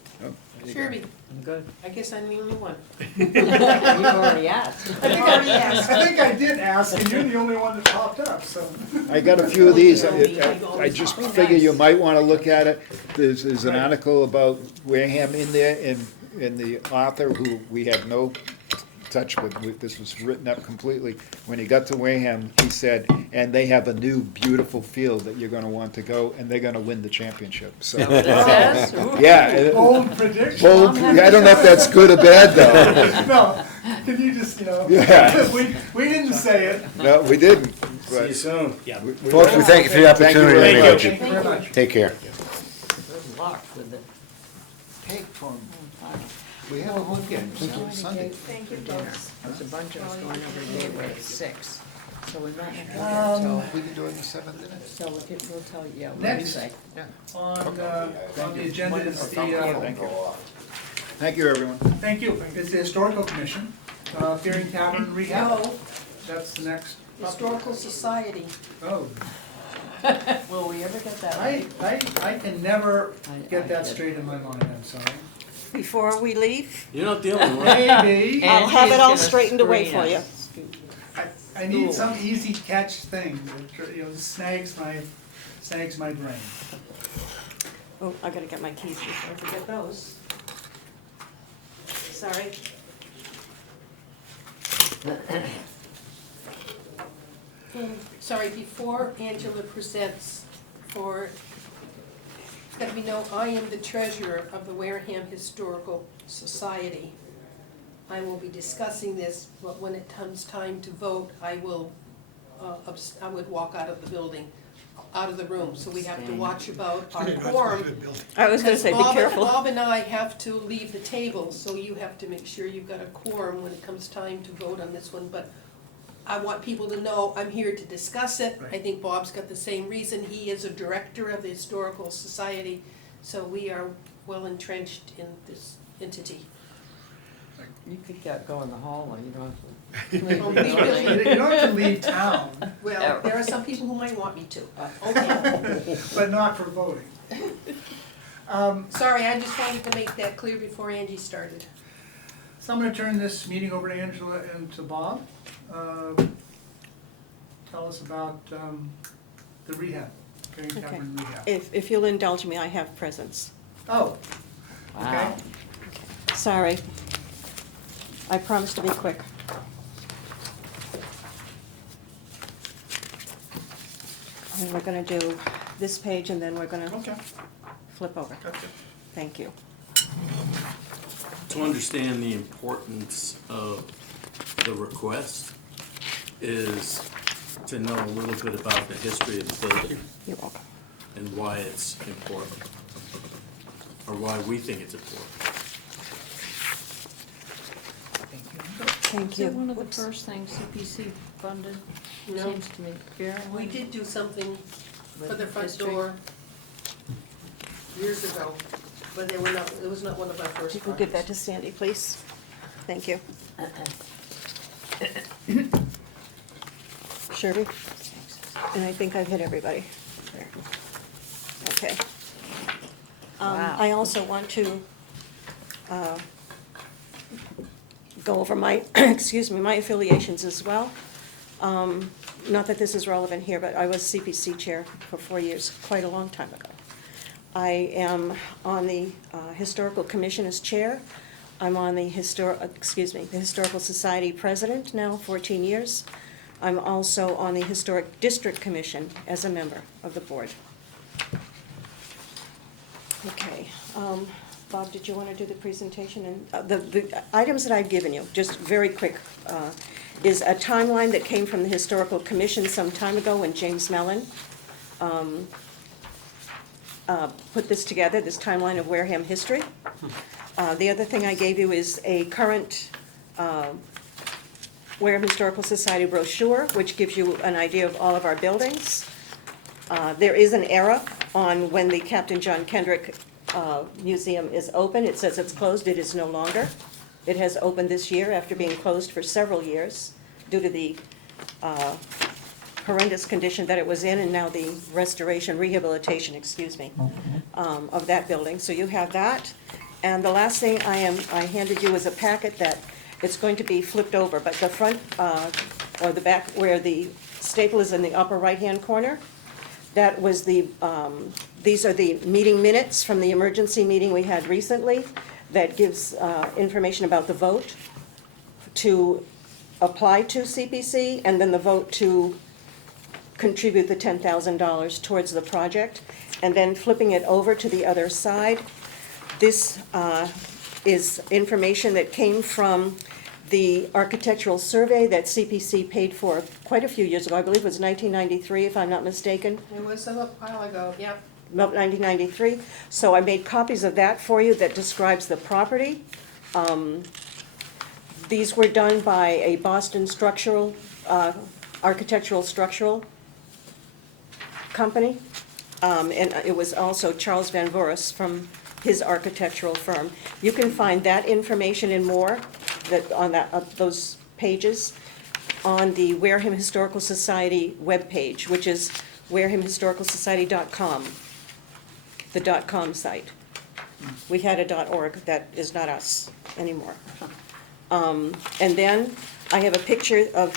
Sherby, I'm good. I guess I'm the only one. You've already asked. I think I already asked. I think I did ask, and you're the only one that popped up, so. I got a few of these, I just figure you might wanna look at it. There's an article about Wareham in there, and the author, who we have no touch with, this was written up completely. When he got to Wareham, he said, and they have a new beautiful field that you're gonna want to go, and they're gonna win the championship, so. It says? Yeah. Bold prediction. Well, I don't know if that's good or bad, though. No, can you just, Yeah. we didn't say it. No, we didn't, See you but. soon. Yeah. Folks, we thank you for the Thank you opportunity. very to much. meet you. Thank you very much. Take care. Good luck with it. Take from, we have a weekend, Sunday. Thank you, folks. There's a bunch of us going over there, we're at 6, so we might not be there until, We can do it in 7 minutes. so we'll tell you, yeah, Next. Wednesday. On the agenda is Thank the, you. Thank you, everyone. thank you, it's the Historical Commission, Fearing Tavern Rehab. No, That's the next. Historical Society. Oh, Will we ever get that I can never I get that did. straight in my mind, I'm sorry. Before we leave, You're not the only one. Maybe, I'll And have she's it all gonna straightened away screen for you. us. I need some easy catch thing, that, snags my brain. Oh, I gotta get my keys before I forget those. Sorry. Sorry, before Angela presents for, let me know, I am the treasurer of the Wareham Historical Society. I will be discussing this, but when it comes time to vote, I will, I would walk out of the building, out of the room, so we have to watch about our quorum. I was gonna Because say, be Bob- careful. Bob and I have to leave the table, so you have to make sure you've got a quorum when it comes time to vote on this one, but I want people to know I'm here to discuss it. I Right. think Bob's got the same reason. He is a director of the Historical Society, so we are well entrenched in this entity. You could go in the hall, or you don't have to. Well, we really- You don't have to leave town, Well, there are some people who might want me to, but okay. but not for voting. Sorry, I just wanted to make that clear before Angie started. So I'm gonna turn this meeting over to Angela and to Bob. Tell us about the rehab, Fearing Okay. Tavern Rehab. If you'll indulge me, I have presents. Oh, okay. Wow. Sorry. I promise to be quick. And we're gonna do this page and then we're gonna Okay, flip over. gotcha. Thank you. To understand the importance of the request is to know a little bit about the history of the building You're welcome. and why it's important, or why we think it's important. Thank Is you. that one of the Whoops. first things CPC funded? No. Seems to me. Wareham? We did do something for the With front history? door years ago, but they were not, it was not one of our first You can give that projects. to Sandy, please. Thank you. Shirley? And I think I've hit everybody. There. Okay. Wow. I also want to go over my, excuse me, my affiliations as well. Not that this is relevant here, but I was CPC chair for 4 years, quite a long time ago. I am on the Historical Commission as chair. I'm on the the Historical Society president now, 14 years. I'm also on the Historic District Commission as a member of the board. Okay, Bob, did you want to do the presentation? And the items that I've given you, just very quick, is a timeline that came from the Historical Commission some time ago when James Mellon put this together, this timeline of Wareham history. The other thing I gave you is a current Wareham Historical Society brochure, which gives you an idea of all of our buildings. There is an error on when the Captain John Kendrick Museum is open. It says it's closed. It is no longer. It has opened this year after being closed for several years due to the horrendous condition that it was in, and now the rehabilitation, of that building. So you have that. And the last thing I handed you is a packet that it's going to be flipped over, but the front, or the back, where the staple is in the upper right-hand corner, that was these are the meeting minutes from the emergency meeting we had recently that gives information about the vote to apply to CPC, and then the vote to contribute the $10,000 towards the project. And then flipping it over to the other side, this is information that came from the architectural survey that CPC paid for quite a few years ago. I believe it was 1993, if I'm not mistaken. It was a while ago, yep. About 1993. So I made copies of that for you that describes the property. These were done by a Boston architectural structural company. And it was also Charles Van Voorhis from his architectural firm. You can find that information and more on those pages on the Wareham Historical Society webpage, which is warehamhistoricalsociety.com, the .com site. We had a .org, that is not us anymore. And then I have a picture of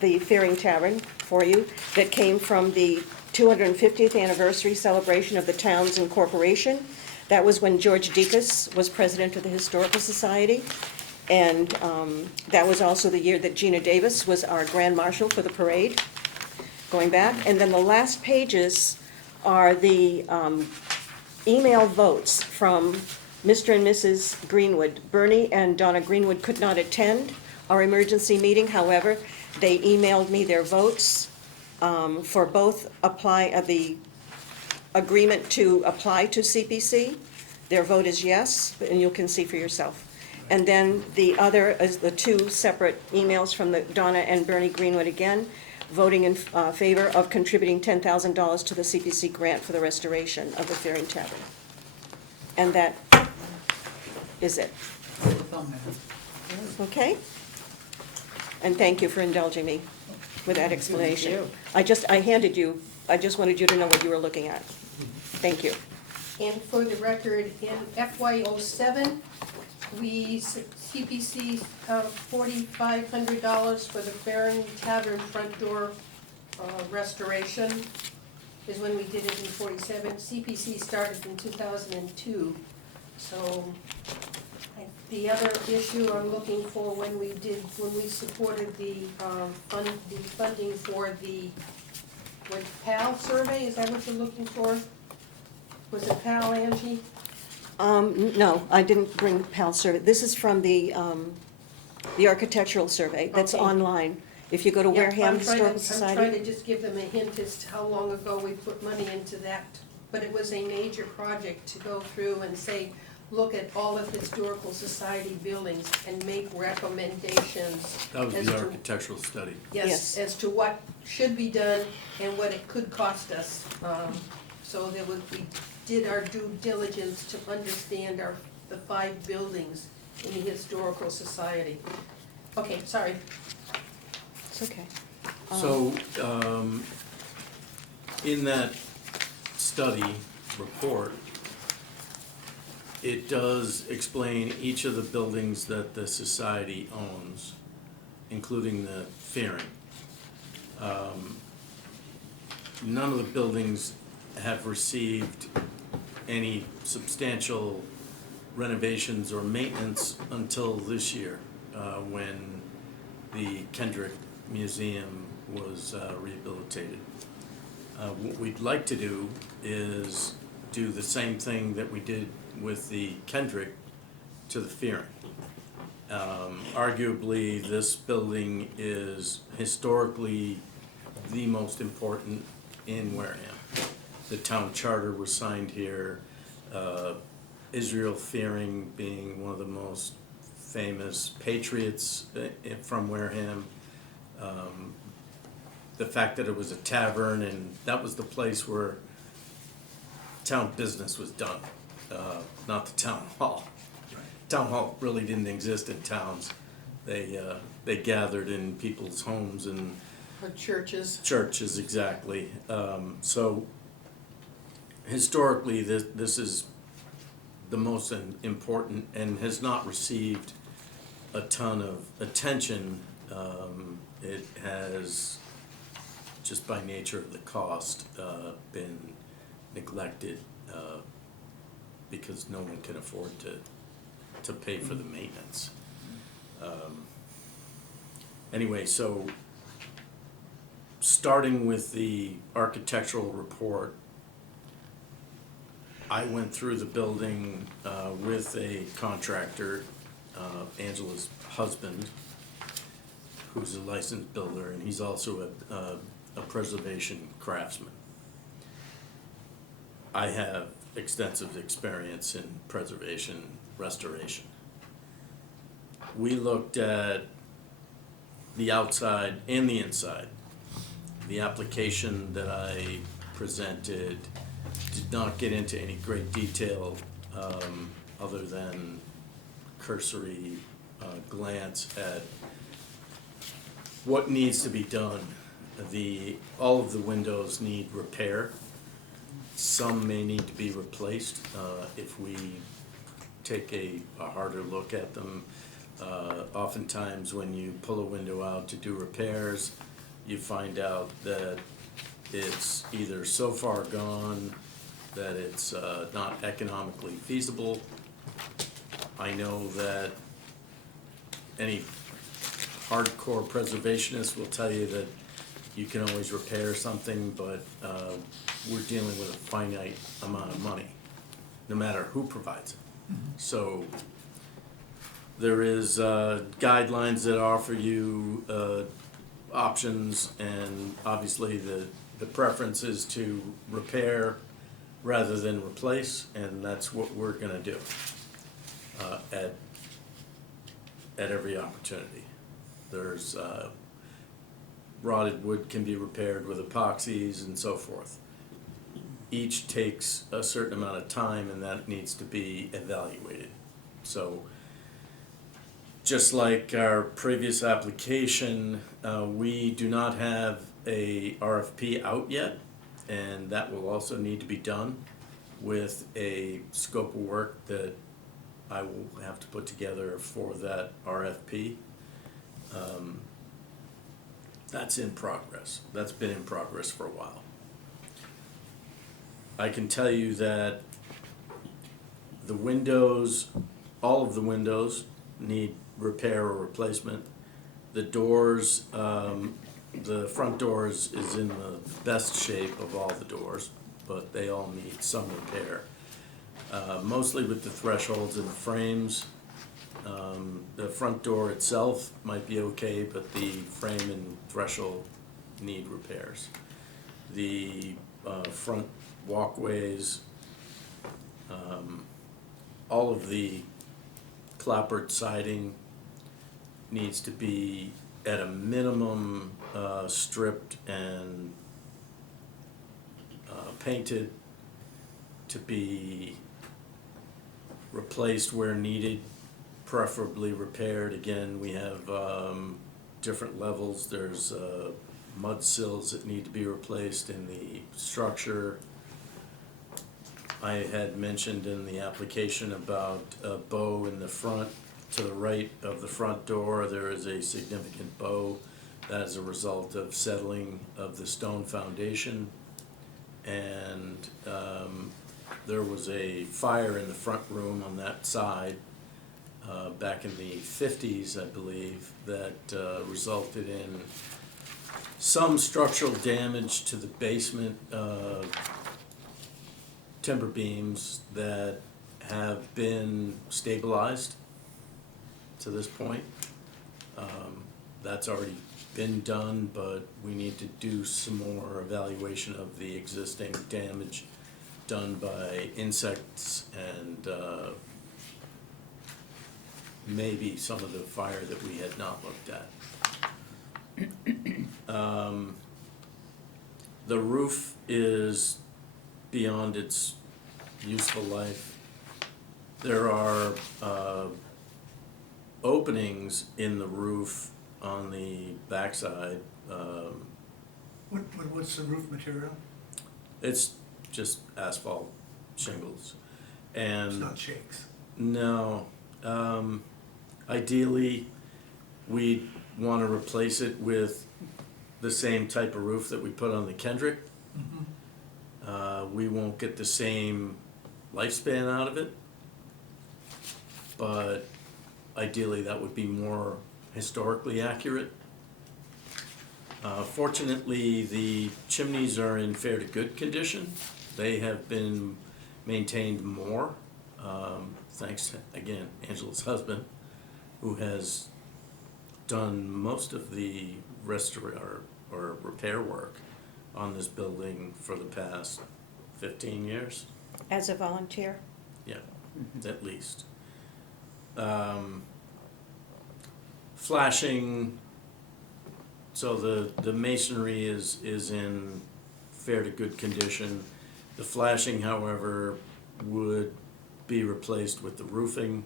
the Fearing Tavern for you that came from the 250th anniversary celebration of the town's incorporation. That was when George Dekas was president of the Historical Society. And that was also the year that Gina Davis was our grand marshal for the parade, going back. And then the last pages are the email votes from Mr. and Mrs. Greenwood. Bernie and Donna Greenwood could not attend our emergency meeting. However, they emailed me their votes for both the agreement to apply to CPC. Their vote is yes, and you can see for yourself. And then the other is the two separate emails from the Donna and Bernie Greenwood again, voting in favor of contributing $10,000 to the CPC grant for the restoration of the Fearing Tavern. And that is it. Okay? And thank you for indulging me with that explanation. I handed you, I just wanted you to know what you were looking at. Thank you. And for the record, in FY '07, CPC $4,500 for the Fearing Tavern front door restoration is when we did it in '47. CPC started in 2002. So the other issue I'm looking for when we supported the funding for the with PAL survey, is that what you're looking for? Was it PAL, Angie? No, I didn't bring the PAL survey. This is from the architectural survey that's Okay. online. If you go to Yeah, Wareham I'm trying Historical to Society. just give them a hint as to how long ago we put money into that. But it was a major project to go through and say, look at all of historical society buildings and make recommendations. That was as the to- architectural study. Yes, Yes. as to what should be done and what it could cost us. So there was, we did our due diligence to understand the 5 buildings in the historical society. Okay, sorry. It's okay. So, in that study report, it does explain each of the buildings that the society owns, including the Fearing. None of the buildings have received any substantial renovations or maintenance until this year, when the Kendrick Museum was rehabilitated. What we'd like to do is do the same thing that we did with the Kendrick to the Fearing. Arguably, this building is historically the most important in Wareham. The town charter was signed here. Israel Fearing being one of the most famous patriots from Wareham. The fact that it was a tavern and that was the place where town business was done, not the town hall. Town hall really didn't exist in towns. They gathered in people's homes and Or churches. churches, exactly. So historically, this is the most important and has not received a ton of attention. It has, just by nature of the cost, been neglected because no one can afford to pay for the maintenance. Anyway, so starting with the architectural report, I went through the building with a contractor, Angela's husband, who's a licensed builder, and he's also a preservation craftsman. I have extensive experience in preservation, restoration. We looked at the outside and the inside. The application that I presented did not get into any great detail other than cursory glance at what needs to be done. All of the windows need repair. Some may need to be replaced if we take a harder look at them. Oftentimes when you pull a window out to do repairs, you find out that it's either so far gone that it's not economically feasible. I know that any hardcore preservationist will tell you that you can always repair something, but we're dealing with a finite amount of money, no matter who provides it. So there is guidelines that offer you options, and obviously the preference is to repair rather than replace, and that's what we're gonna do at every opportunity. There's rotted wood can be repaired with epoxies and so forth. Each takes a certain amount of time, and that needs to be evaluated. So just like our previous application, we do not have a RFP out yet, and that will also need to be done with a scope of work that I will have to put together for that RFP. That's in progress. That's been in progress for a while. I can tell you that the windows, all of the windows need repair or replacement. The doors the front door is in the best shape of all the doors, but they all need some repair. Mostly with the thresholds and the frames. The front door itself might be okay, but the frame and threshold need repairs. The front walkways, all of the clapboard siding needs to be at a minimum stripped and painted, to be replaced where needed, preferably repaired. Again, we have different levels. There's mud sills that need to be replaced in the structure. I had mentioned in the application about a bow in the front. To the right of the front door, there is a significant bow. That is a result of settling of the stone foundation. And there was a fire in the front room on that side back in the 50s, I believe, that resulted in some structural damage to the basement timber beams that have been stabilized to this point. That's already been done, but we need to do some more evaluation of the existing damage done by insects and maybe some of the fire that we had not looked at. The roof is beyond its useful life. There are openings in the roof on the backside. What's the roof material? It's just asphalt shingles. It's And not shakes. no, ideally, we want to replace it with the same type of roof that we put on the Kendrick. We won't get the same lifespan out of it, but ideally that would be more historically accurate. Fortunately, the chimneys are in fair to good condition. They have been maintained more, thanks to, again, Angela's husband, who has done most of the or repair work on this building for the past 15 years. As a volunteer? Yeah, at least. Flashing, so the masonry is in fair to good condition. The flashing, however, would be replaced with the roofing.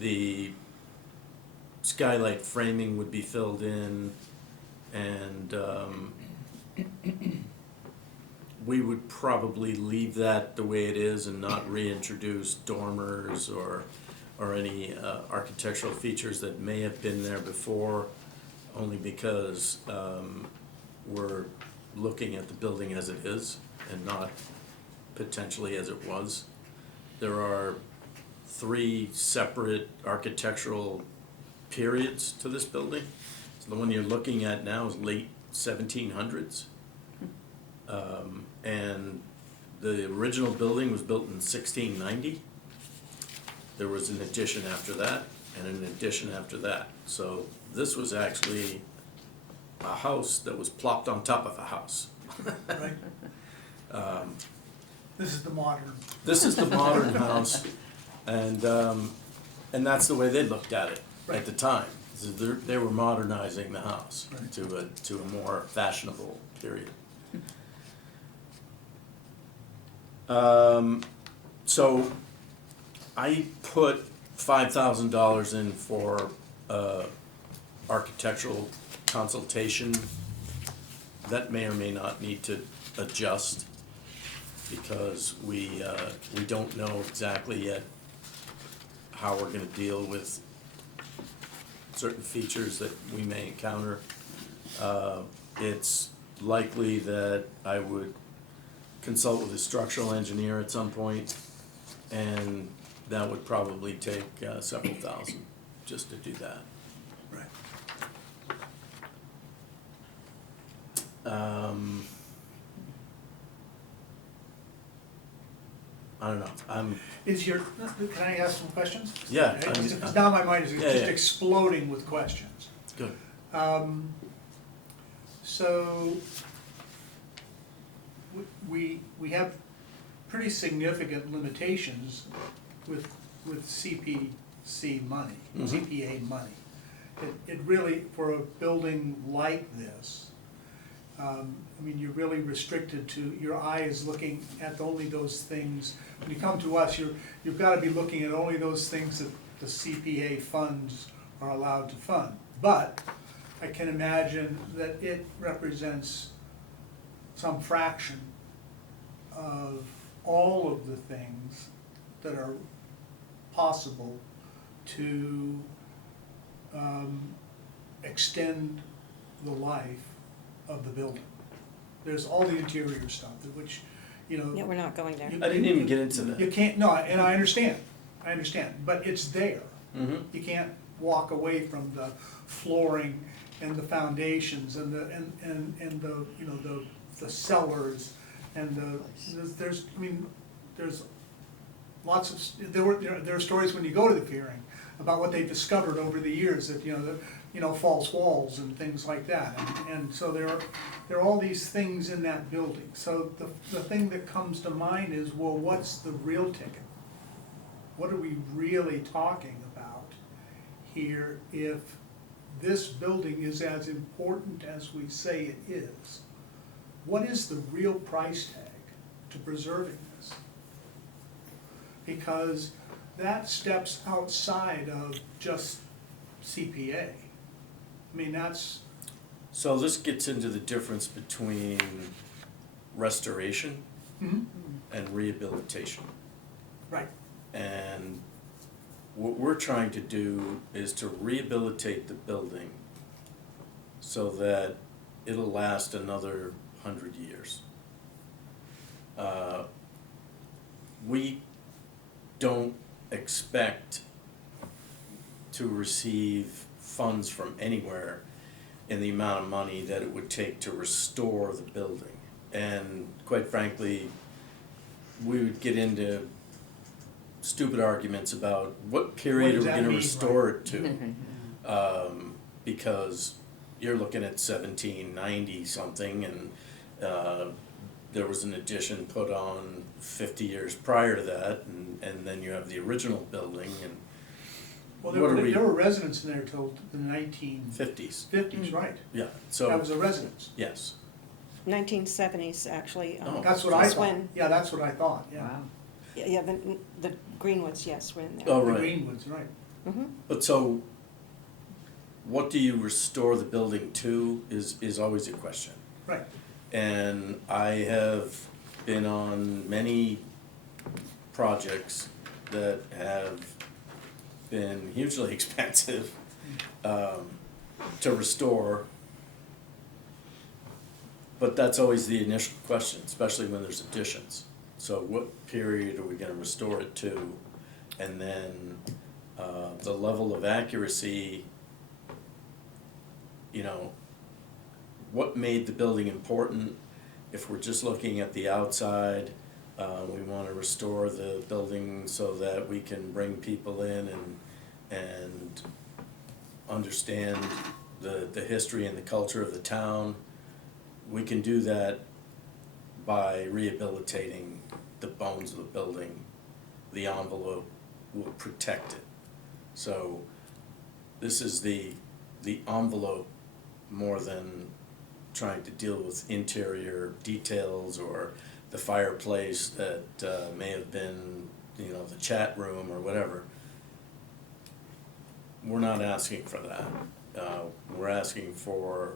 The skylight framing would be filled in, and we would probably leave that the way it is and not reintroduce dormers or any architectural features that may have been there before, only because we're looking at the building as it is and not potentially as it was. There are 3 separate architectural periods to this building. So the one you're looking at now is late 1700s. And the original building was built in 1690. There was an addition after that, and an addition after that. So this was actually a house that was plopped on top of a house. Right? This is the modern. This is the modern house, and that's the way they looked at it at the time. So they were modernizing the house to a more fashionable period. So I put $5,000 in for architectural consultation. That may or may not need to adjust because we don't know exactly yet how we're gonna deal with certain features that we may encounter. It's likely that I would consult with a structural engineer at some point, and that would probably take several thousand just to do that. Right. I don't know, Is your, can I ask some questions? Yeah, I mean, Because now my mind is yeah, just yeah. exploding with questions. good. So, we have pretty significant limitations with CPC money, Mhm. CPA money. It really, for a building like this, I mean, you're really restricted to, your eye is looking at only those things. When you come to us, you've gotta be looking at only those things that the CPA funds are allowed to fund. But I can imagine that it represents some fraction of all of the things that are possible to extend the life of the building. There's all the interior stuff, which, you know. Yeah, we're not going there. I didn't even get into that. You can't, no, and I understand, but it's there. Mm-hmm. You can't walk away from the flooring and the foundations and the, and the, you know, the cellars and there's, I mean, there's lots of, there are stories when you go to the Fearing about what they've discovered over the years, that, you know, false walls and things like that. And so there are all these things in that building. So the thing that comes to mind is, well, what's the real ticket? What are we really talking about here if this building is as important as we say it is? What is the real price tag to preserving this? Because that steps outside of just CPA. I mean, that's, So this gets into the difference between restoration mhm, and rehabilitation. right, And what we're trying to do is to rehabilitate the building so that it'll last another 100 years. We don't expect to receive funds from anywhere in the amount of money that it would take to restore the building. And quite frankly, we would get into stupid arguments about what period are does we that gonna mean, restore it to? Because you're looking at 1790 something, and there was an addition put on 50 years prior to that, and then you have the original building, and well, What are we- there were residents in there till the 1950s, 50s. right? Yeah, That so, was a residence. yes. 1970s, actually. Oh. That's what I That's thought, when- yeah, that's what I thought, yeah. Wow. Yeah, the Greenwoods, yes, were in there. Oh, The right. Greenwoods, right. Mhm. But so, what do you restore the building to is always a question. Right. And I have been on many projects that have been hugely expensive to restore. But that's always the initial question, especially when there's additions. So what period are we gonna restore it to? And then the level of accuracy, you know, what made the building important? If we're just looking at the outside, we wanna restore the building so that we can bring people in and understand the history and the culture of the town. We can do that by rehabilitating the bones of the building. The envelope will protect it. So this is the envelope more than trying to deal with interior details or the fireplace that may have been, you know, the chat room or whatever. We're not asking for that. We're asking for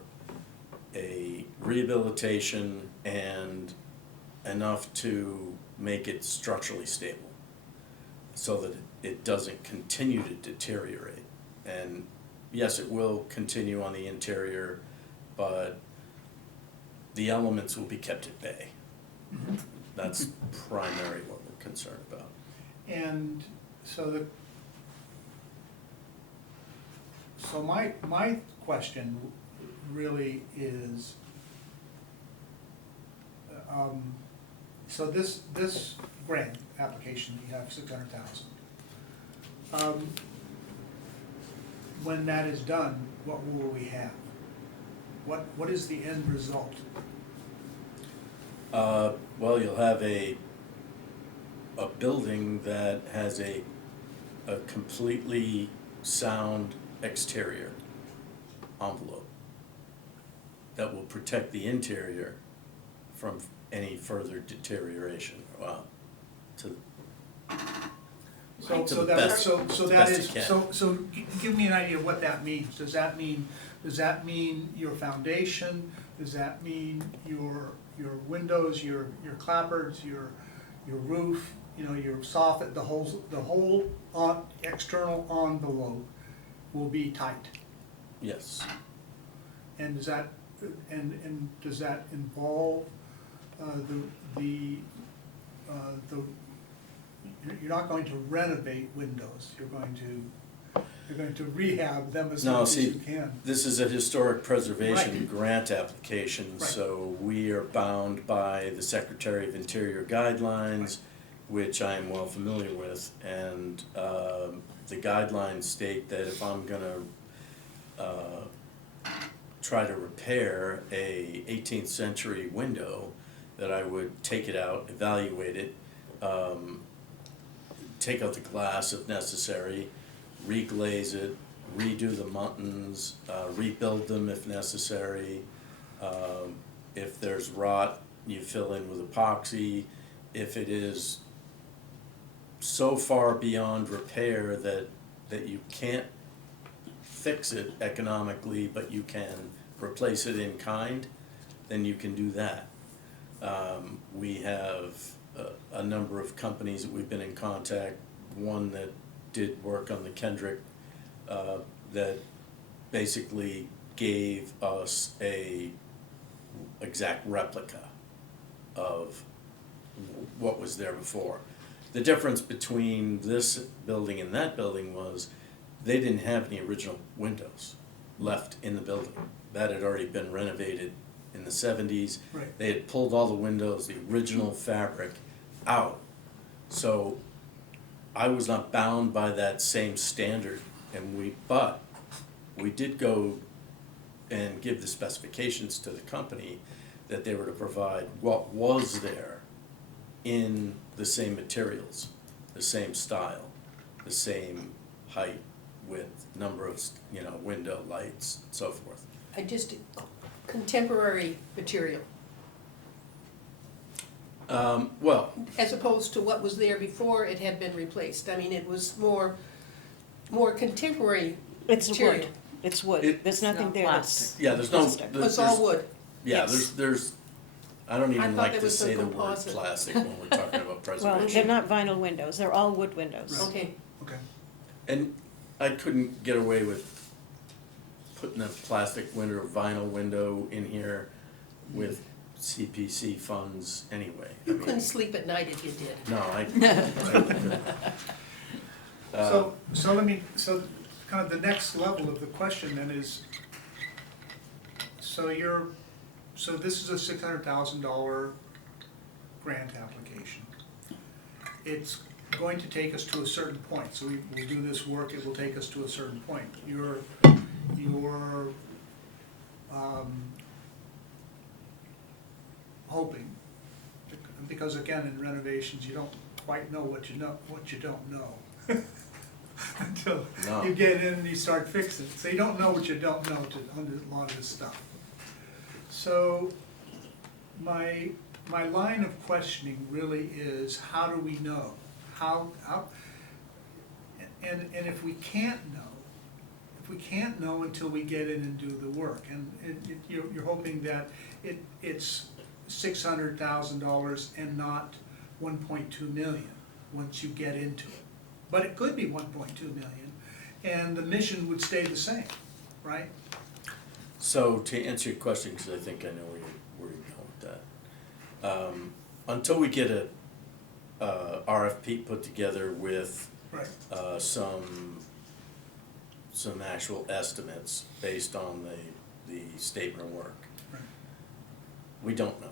a rehabilitation and enough to make it structurally stable so that it doesn't continue to deteriorate. And yes, it will continue on the interior, but the elements will be kept at bay. That's primarily what we're concerned about. And so my question really is, So this grant application, you have 600,000. When that is done, what will we have? What is the end result? Well, you'll have a building that has a completely sound exterior envelope that will protect the interior from any further deterioration, to So To so the that, best- so that best is, you can. so give me an idea of what that means. Does that mean your foundation? Does that mean your windows, your clapboards, your roof, your soffit, the whole external envelope will be tight? yes. And does that, and does that involve you're not going to renovate windows, you're going to rehab them as No, much as see, you can. This is a historic preservation Right. grant application, Right. so we are bound by the Secretary of Interior guidelines, which I am well familiar with, and the guidelines state that if I'm gonna try to repair a 18th century window, that I would take it out, evaluate it, take out the glass if necessary, reglaze it, redo the muntins, rebuild them if necessary. If there's rot, you fill in with epoxy. If it is so far beyond repair that you can't fix it economically, but you can replace it in kind, then you can do that. We have a number of companies that we've been in contact, one that did work on the Kendrick, that basically gave us a exact replica of what was there before. The difference between this building and that building was they didn't have any original windows left in the building. That had already been renovated in the 70s. Right. They had pulled all the windows, the original fabric, out. So I was not bound by that same standard, but we did go and give the specifications to the company that they were to provide what was there in the same materials, the same style, the same height, width, number of, window lights, and so forth. Contemporary material, Well, as opposed to what was there before it had been replaced. I mean, it was more contemporary It's material. wood, it's wood, It- there's nothing not there that's. plastic. yeah, there's no, Plastic. It's all wood. yeah, Yes. there's, I don't I even thought like there to was say some the word composite. plastic when we're talking about Well, preservation. they're not vinyl windows, they're all wood windows. Okay, Okay. And I couldn't get away with putting a plastic window or vinyl window in here with CPC funds anyway. I you mean, couldn't sleep at night if you did. No, I couldn't. So kind of the next level of the question then is, so this is a $600,000 grant application. It's going to take us to a certain point, so we'll do this work, it will take us to a certain point. You're hoping, because again, in renovations, you don't quite know what you don't know. Until No. you get in and you start fixing. So you don't know what you don't know on a lot of this stuff. So my line of questioning really is, how do we know? How and if we can't know until we get in and do the work, and you're hoping that it's $600,000 and not 1.2 million once you get into it. But it could be 1.2 million, and the mission would stay the same, right? So to answer your question, because I think I know where you're going with that. Until we get a RFP put together with Right. some actual estimates based on the statement of work, Right. we don't know.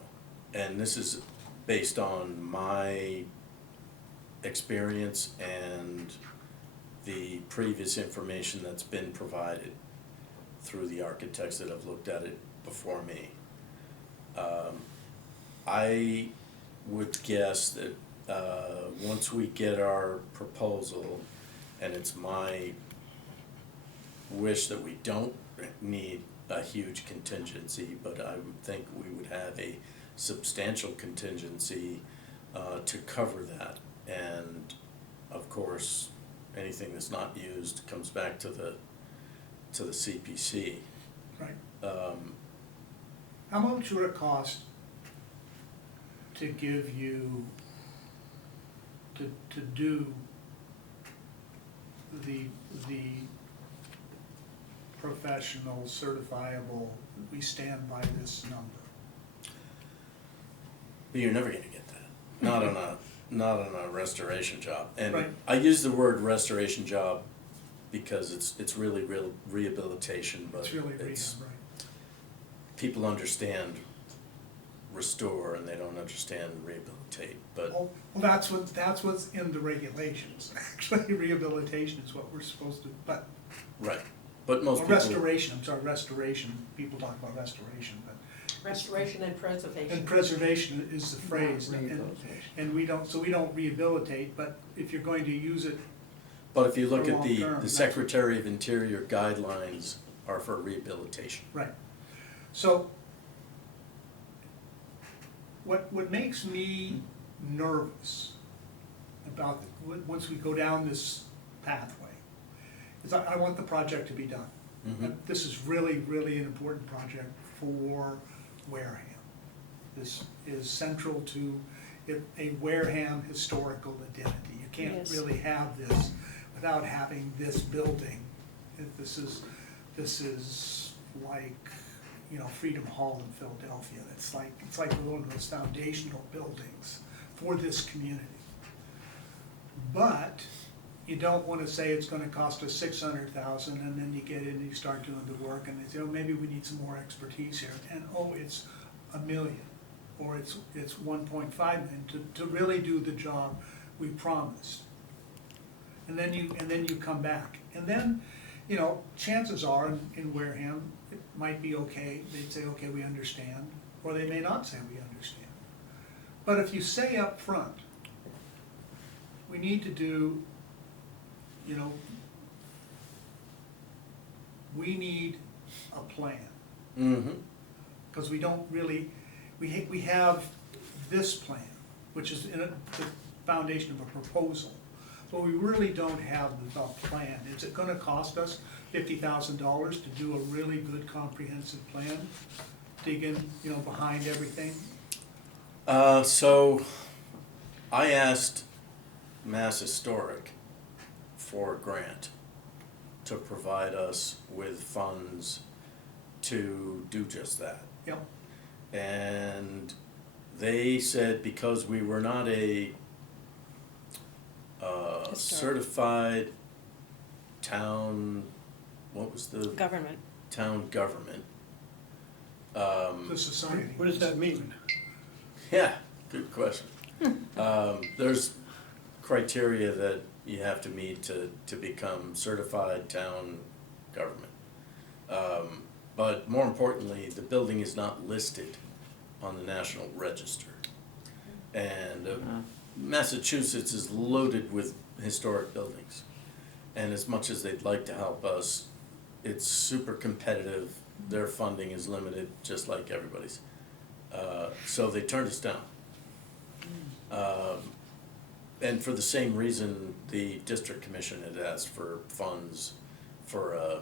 and this is based on my experience and the previous information that's been provided through the architects that have looked at it before me. I would guess that once we get our proposal, and it's my wish that we don't need a huge contingency, but I would think we would have a substantial contingency to cover that. And of course, anything that's not used comes back to the CPC. Right. How much would it cost to give you, to do the professional certifiable, we stand by this number? But you're never gonna get that, not on a restoration job. And Right. I use the word restoration job because it's really real rehabilitation, but It's really it's, rehab, right? people understand restore and they don't understand rehabilitate, but, Well, that's what's in the regulations. Actually, rehabilitation is what we're supposed to, but, right. But most or people, restoration, I'm sorry, restoration, people talk about restoration, but, Restoration and preservation. and preservation is the phrase, Not and rehabilitation. we don't rehabilitate, but if you're going to use it, but if you look for at long term, the that's- Secretary of Interior guidelines are for rehabilitation. right. So, what makes me nervous about, once we go down this pathway, is I want the project to be done. Mhm. This is really, really an important project for Wareham. This is central to a Wareham historical identity. You can't Yes. really have this without having this building. This is like, you know, Freedom Hall in Philadelphia. It's like one of those foundational buildings for this community. But you don't wanna say it's gonna cost us $600,000, and then you get in and you start doing the work, and they say, oh, maybe we need some more expertise here, and oh, it's $1 million, or it's 1.5 million to really do the job we promised. And then you come back, and then, you know, chances are in Wareham, it might be okay, they'd say, okay, we understand, or they may not say we understand. But if you say up front, we need to do, you know, we need a plan, Mm-hmm. because we don't really, we have this plan, which is in the foundation of a proposal, but we really don't have the plan. Is it gonna cost us $50,000 to do a really good comprehensive plan? Dig in, you know, behind everything? So I asked Mass Historic for a grant to provide us with funds to do just that. Yep, And they said because we were not a certified town, what was the Government. town government? the society. What does that mean? Yeah, good question. There's criteria that you have to meet to become certified town government. But more importantly, the building is not listed on the National Register. And Massachusetts is loaded with historic buildings. And as much as they'd like to help us, it's super competitive. Their funding is limited, just like everybody's. So they turned us down. And for the same reason, the district commission had asked for funds for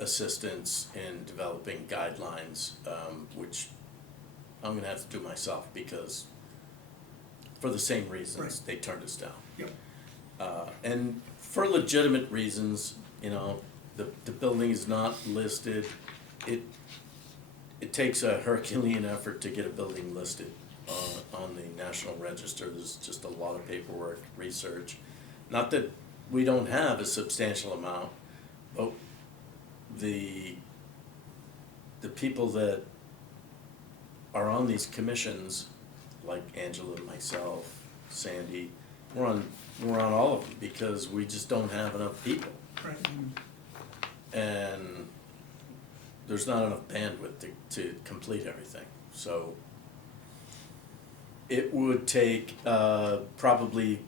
assistance in developing guidelines, which I'm gonna have to do myself because for the same reasons, Right. they turned us down. Yep, And for legitimate reasons, you know, the building is not listed. It takes a Herculean effort to get a building listed on the National Register. There's just a lot of paperwork, research. Not that we don't have a substantial amount, but the people that are on these commissions, like Angela, myself, Sandy, we're on all of them because we just don't have enough people. Right. And there's not enough bandwidth to complete everything. So it would take probably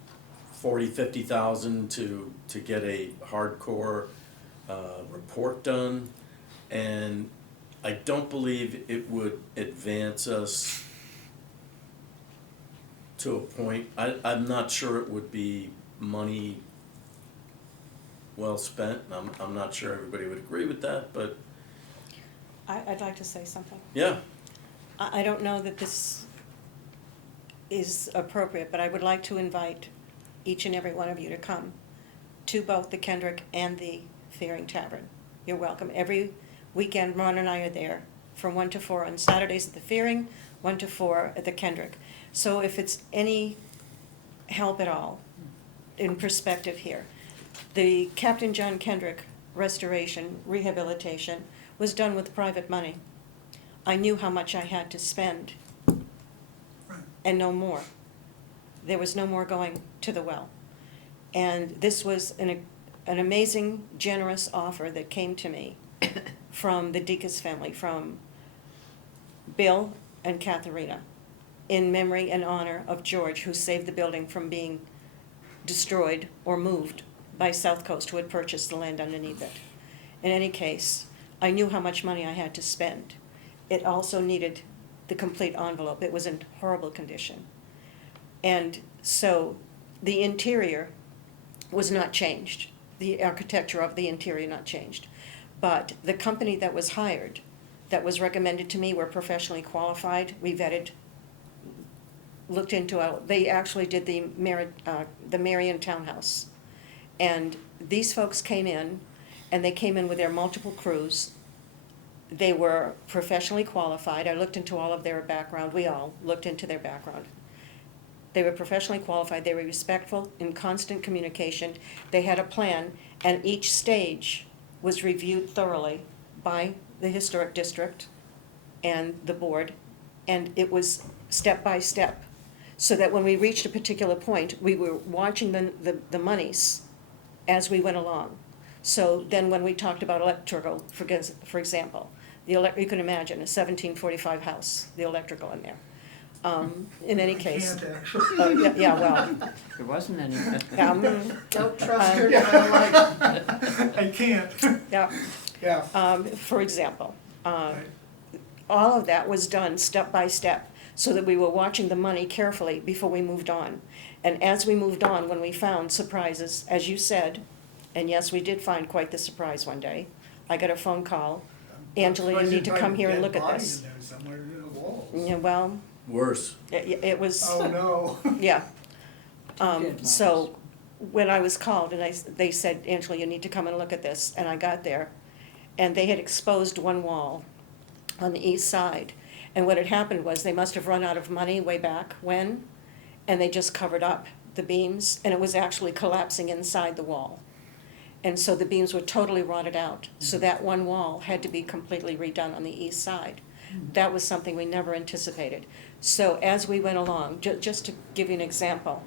50,000 to get a hardcore report done. And I don't believe it would advance us to a point. I'm not sure it would be money well spent. I'm not sure everybody would agree with that, but I'd like to say something. yeah. I don't know that this is appropriate, but I would like to invite each and every one of you to come to both the Kendrick and the Fearing Tavern. You're welcome. Every weekend, Ron and I are there from 1 to 4 on Saturdays at the Fearing, 1 to 4 at the Kendrick. So if it's any help at all in perspective here, the Captain John Kendrick restoration, rehabilitation, was done with private money. I knew how much I had to spend and no more. There was no more going to the well. And this was an amazing, generous offer that came to me from the Deacus family, from Bill and Katharina, in memory and honor of George, who saved the building from being destroyed or moved by South Coast, who had purchased the land underneath it. In any case, I knew how much money I had to spend. It also needed the complete envelope. It was in horrible condition. And so the interior was not changed. The architecture of the interior not changed. But the company that was hired, that was recommended to me, were professionally qualified. We vetted, looked into it. They actually did the Marion Townhouse. And these folks came in, and they came in with their multiple crews. They were professionally qualified. I looked into all of their background. We all looked into their background. They were professionally qualified. They were respectful, in constant communication. They had a plan, and each stage was reviewed thoroughly by the historic district and the board, and it was step by step. So that when we reached a particular point, we were watching the monies as we went along. So then when we talked about electrical, for example, you can imagine a 1745 house, the electrical in there. In any case. I can't actually. Yeah, well, There wasn't any. Don't trust her, I like. I can't. yeah. Yeah. For example, Right. all of that was done step by step, so that we were watching the money carefully before we moved on. And as we moved on, when we found surprises, as you said, and yes, we did find quite the surprise one day, I got a phone call, Angela, you need to come here and look at this. Dead body in there somewhere in the walls. Yeah, well, Worse. it was. Oh, no. Yeah. Dead So when I was called and they said, Angela, you need to come and look at this, and I got there, and they had exposed one wall on the east side. And what had happened was they must have run out of money way back when, and they just covered up the beams, and it was actually collapsing inside the wall. And so the beams were totally rotted out. So that one wall had to be completely redone on the east side. That was something we never anticipated. So as we went along, just to give you an example,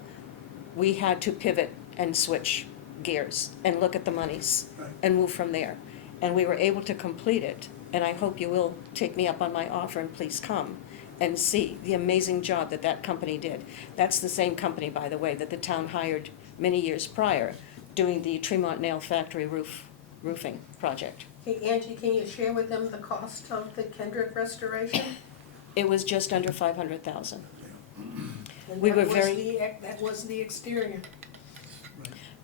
we had to pivot and switch gears and look at the monies Right. and move from there. And we were able to complete it, and I hope you will take me up on my offer and please come and see the amazing job that that company did. That's the same company, by the way, that the town hired many years prior, doing the Tremont Nail Factory roofing project. Hey, Angie, can you share with them the cost of the Kendrick restoration? It was just under 500,000. And We that were was very- that was the exterior.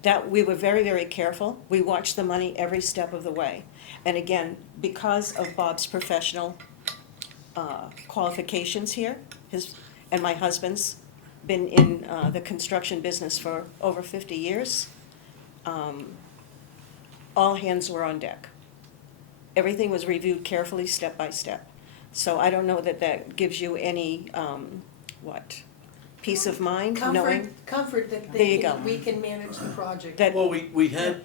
That, we were very, very careful. We watched the money every step of the way. And again, because of Bob's professional qualifications here, and my husband's been in the construction business for over 50 years, all hands were on deck. Everything was reviewed carefully, step by step. So I don't know that that gives you any, peace of mind, knowing Comfort that There you go. we can manage the project. that. Well, we had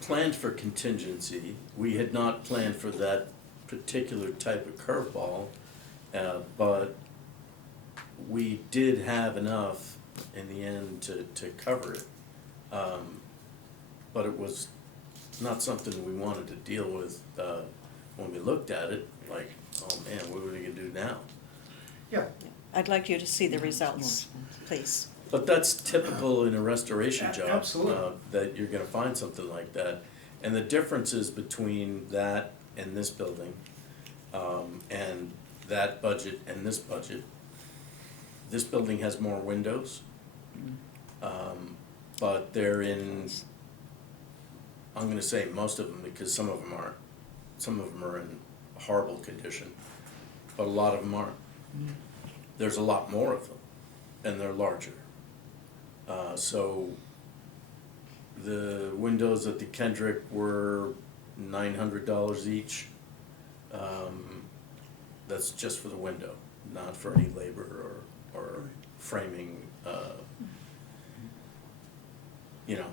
planned for contingency. We had not planned for that particular type of curveball. But we did have enough in the end to cover it. But it was not something we wanted to deal with, when we looked at it, like, oh man, what are we gonna do now? Yeah, I'd like you to see the results, please. But that's typical in a restoration job. Absolutely. That you're gonna find something like that. And the differences between that and this building, and that budget and this budget, this building has more windows. But they're in, I'm gonna say most of them, because some of them aren't. Some of them are in horrible condition, but a lot of them aren't. There's a lot more of them, and they're larger. So the windows at the Kendrick were $900 each. That's just for the window, not for any labor or framing, you know.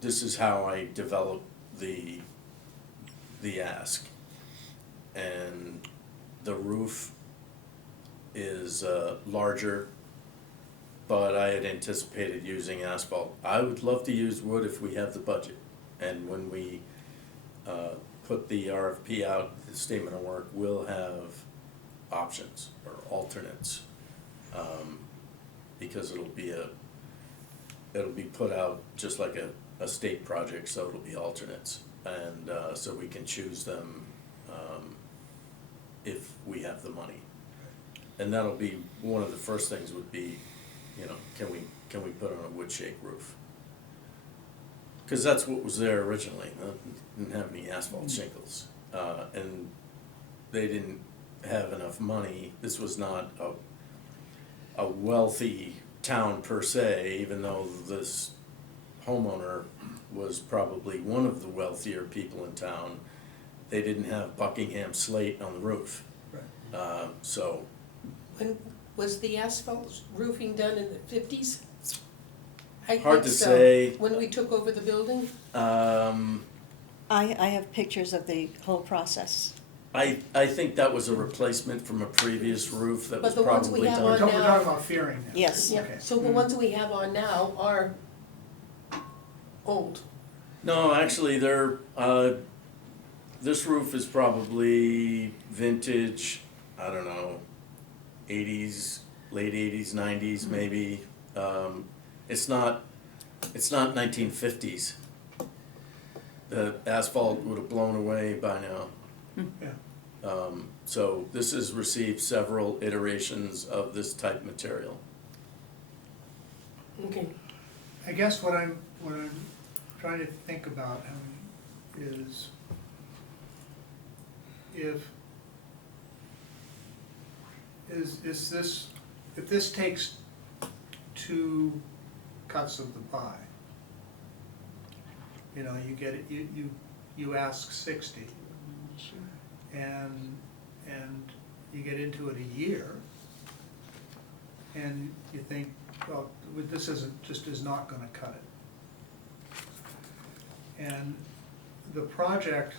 This is how I developed the ask. And the roof is larger, but I had anticipated using asphalt. I would love to use wood if we have the budget. And when we put the RFP out, the statement of work, we'll have options or alternates. Because it'll be put out just like a state project, so it'll be alternates. And so we can choose them if we have the money. And that'll be, one of the first things would be, you know, can we put on a wood shake roof? Because that's what was there originally. Didn't have any asphalt shingles. And they didn't have enough money. This was not a wealthy town per se, even though this homeowner was probably one of the wealthier people in town. They didn't have Buckingham slate on the roof. right. So, When was the asphalt roofing done in the 50s? I hard think to so. say. When we took over the building? I have pictures of the whole process. I think that was a replacement from a previous roof that was But the ones we probably have done. on We're talking about Fearing now. Yes. Yeah, Okay. so the ones we have on now are old. No, actually, they're, this roof is probably vintage, I don't know, 80s, late 80s, 90s maybe. It's not 1950s. The asphalt would have blown away by now. Yeah. So this has received several iterations of this type material. Okay. I guess what I'm trying to think about is if this takes 2 cuts of the pie, you know, you get it, you ask 60, and you get into it a year, and you think, well, this is not gonna cut it. And the project,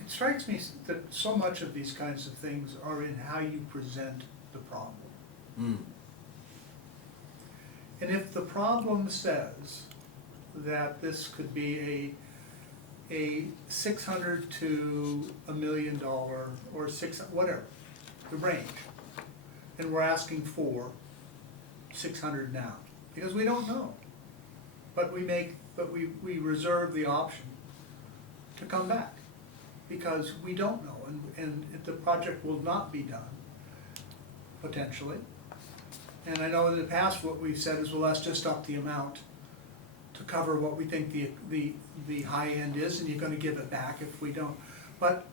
it strikes me that so much of these kinds of things are in how you present the problem. And if the problem says that this could be a $600 to $1 million or whatever, the range, and we're asking for 600 now, because we don't know. But we reserve the option to come back, because we don't know, and if the project will not be done, potentially. And I know in the past what we've said is, well, let's just up the amount to cover what we think the high end is, and you're gonna give it back if we don't. But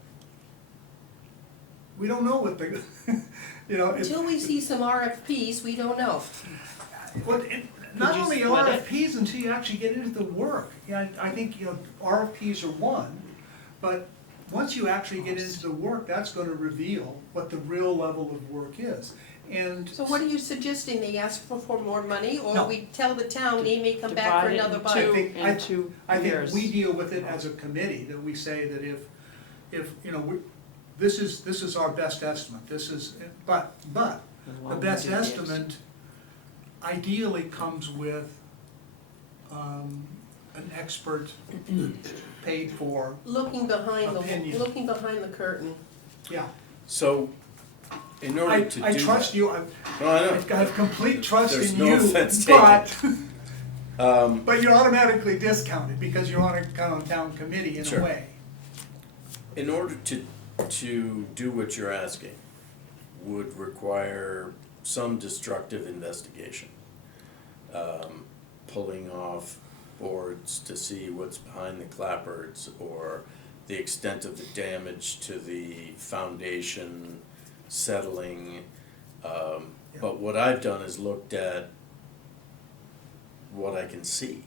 we don't know what the, you know. Until we see some RFPs, we don't know. Not you only split it? RFPs until you actually get into the work. Yeah, I think, you know, RFPs are one, but once you actually get into the work, that's gonna reveal what the real level of work is. And So what are you suggesting, they ask for more money, or No. we tell the town they may come back for Divide it another in bite? two. think- In 2 I years. think we deal with it as a committee, that we say that if, you know, this is our best estimate, this is, but the best estimate ideally comes with, an expert paid for, Looking behind Opinion. the curtain. yeah. So, in order to do I trust that- you, No, I know. I've got complete trust There's in no you, offense but, but you're automatically discounted because you're on a kind of town committee in a Sure. way. In order to do what you're asking, would require some destructive investigation. Pulling off boards to see what's behind the clapboards, or the extent of the damage to the foundation settling. But what I've done is looked at what I can see.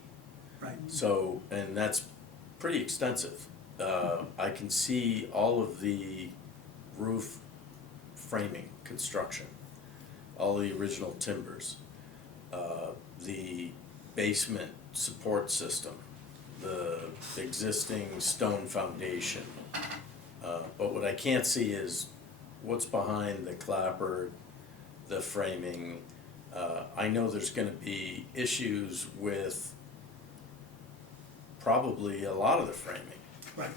Right. So, and that's pretty extensive. I can see all of the roof framing construction, all the original timbers, the basement support system, the existing stone foundation. But what I can't see is what's behind the clapboard, the framing. I know there's gonna be issues with probably a lot of the framing. Right.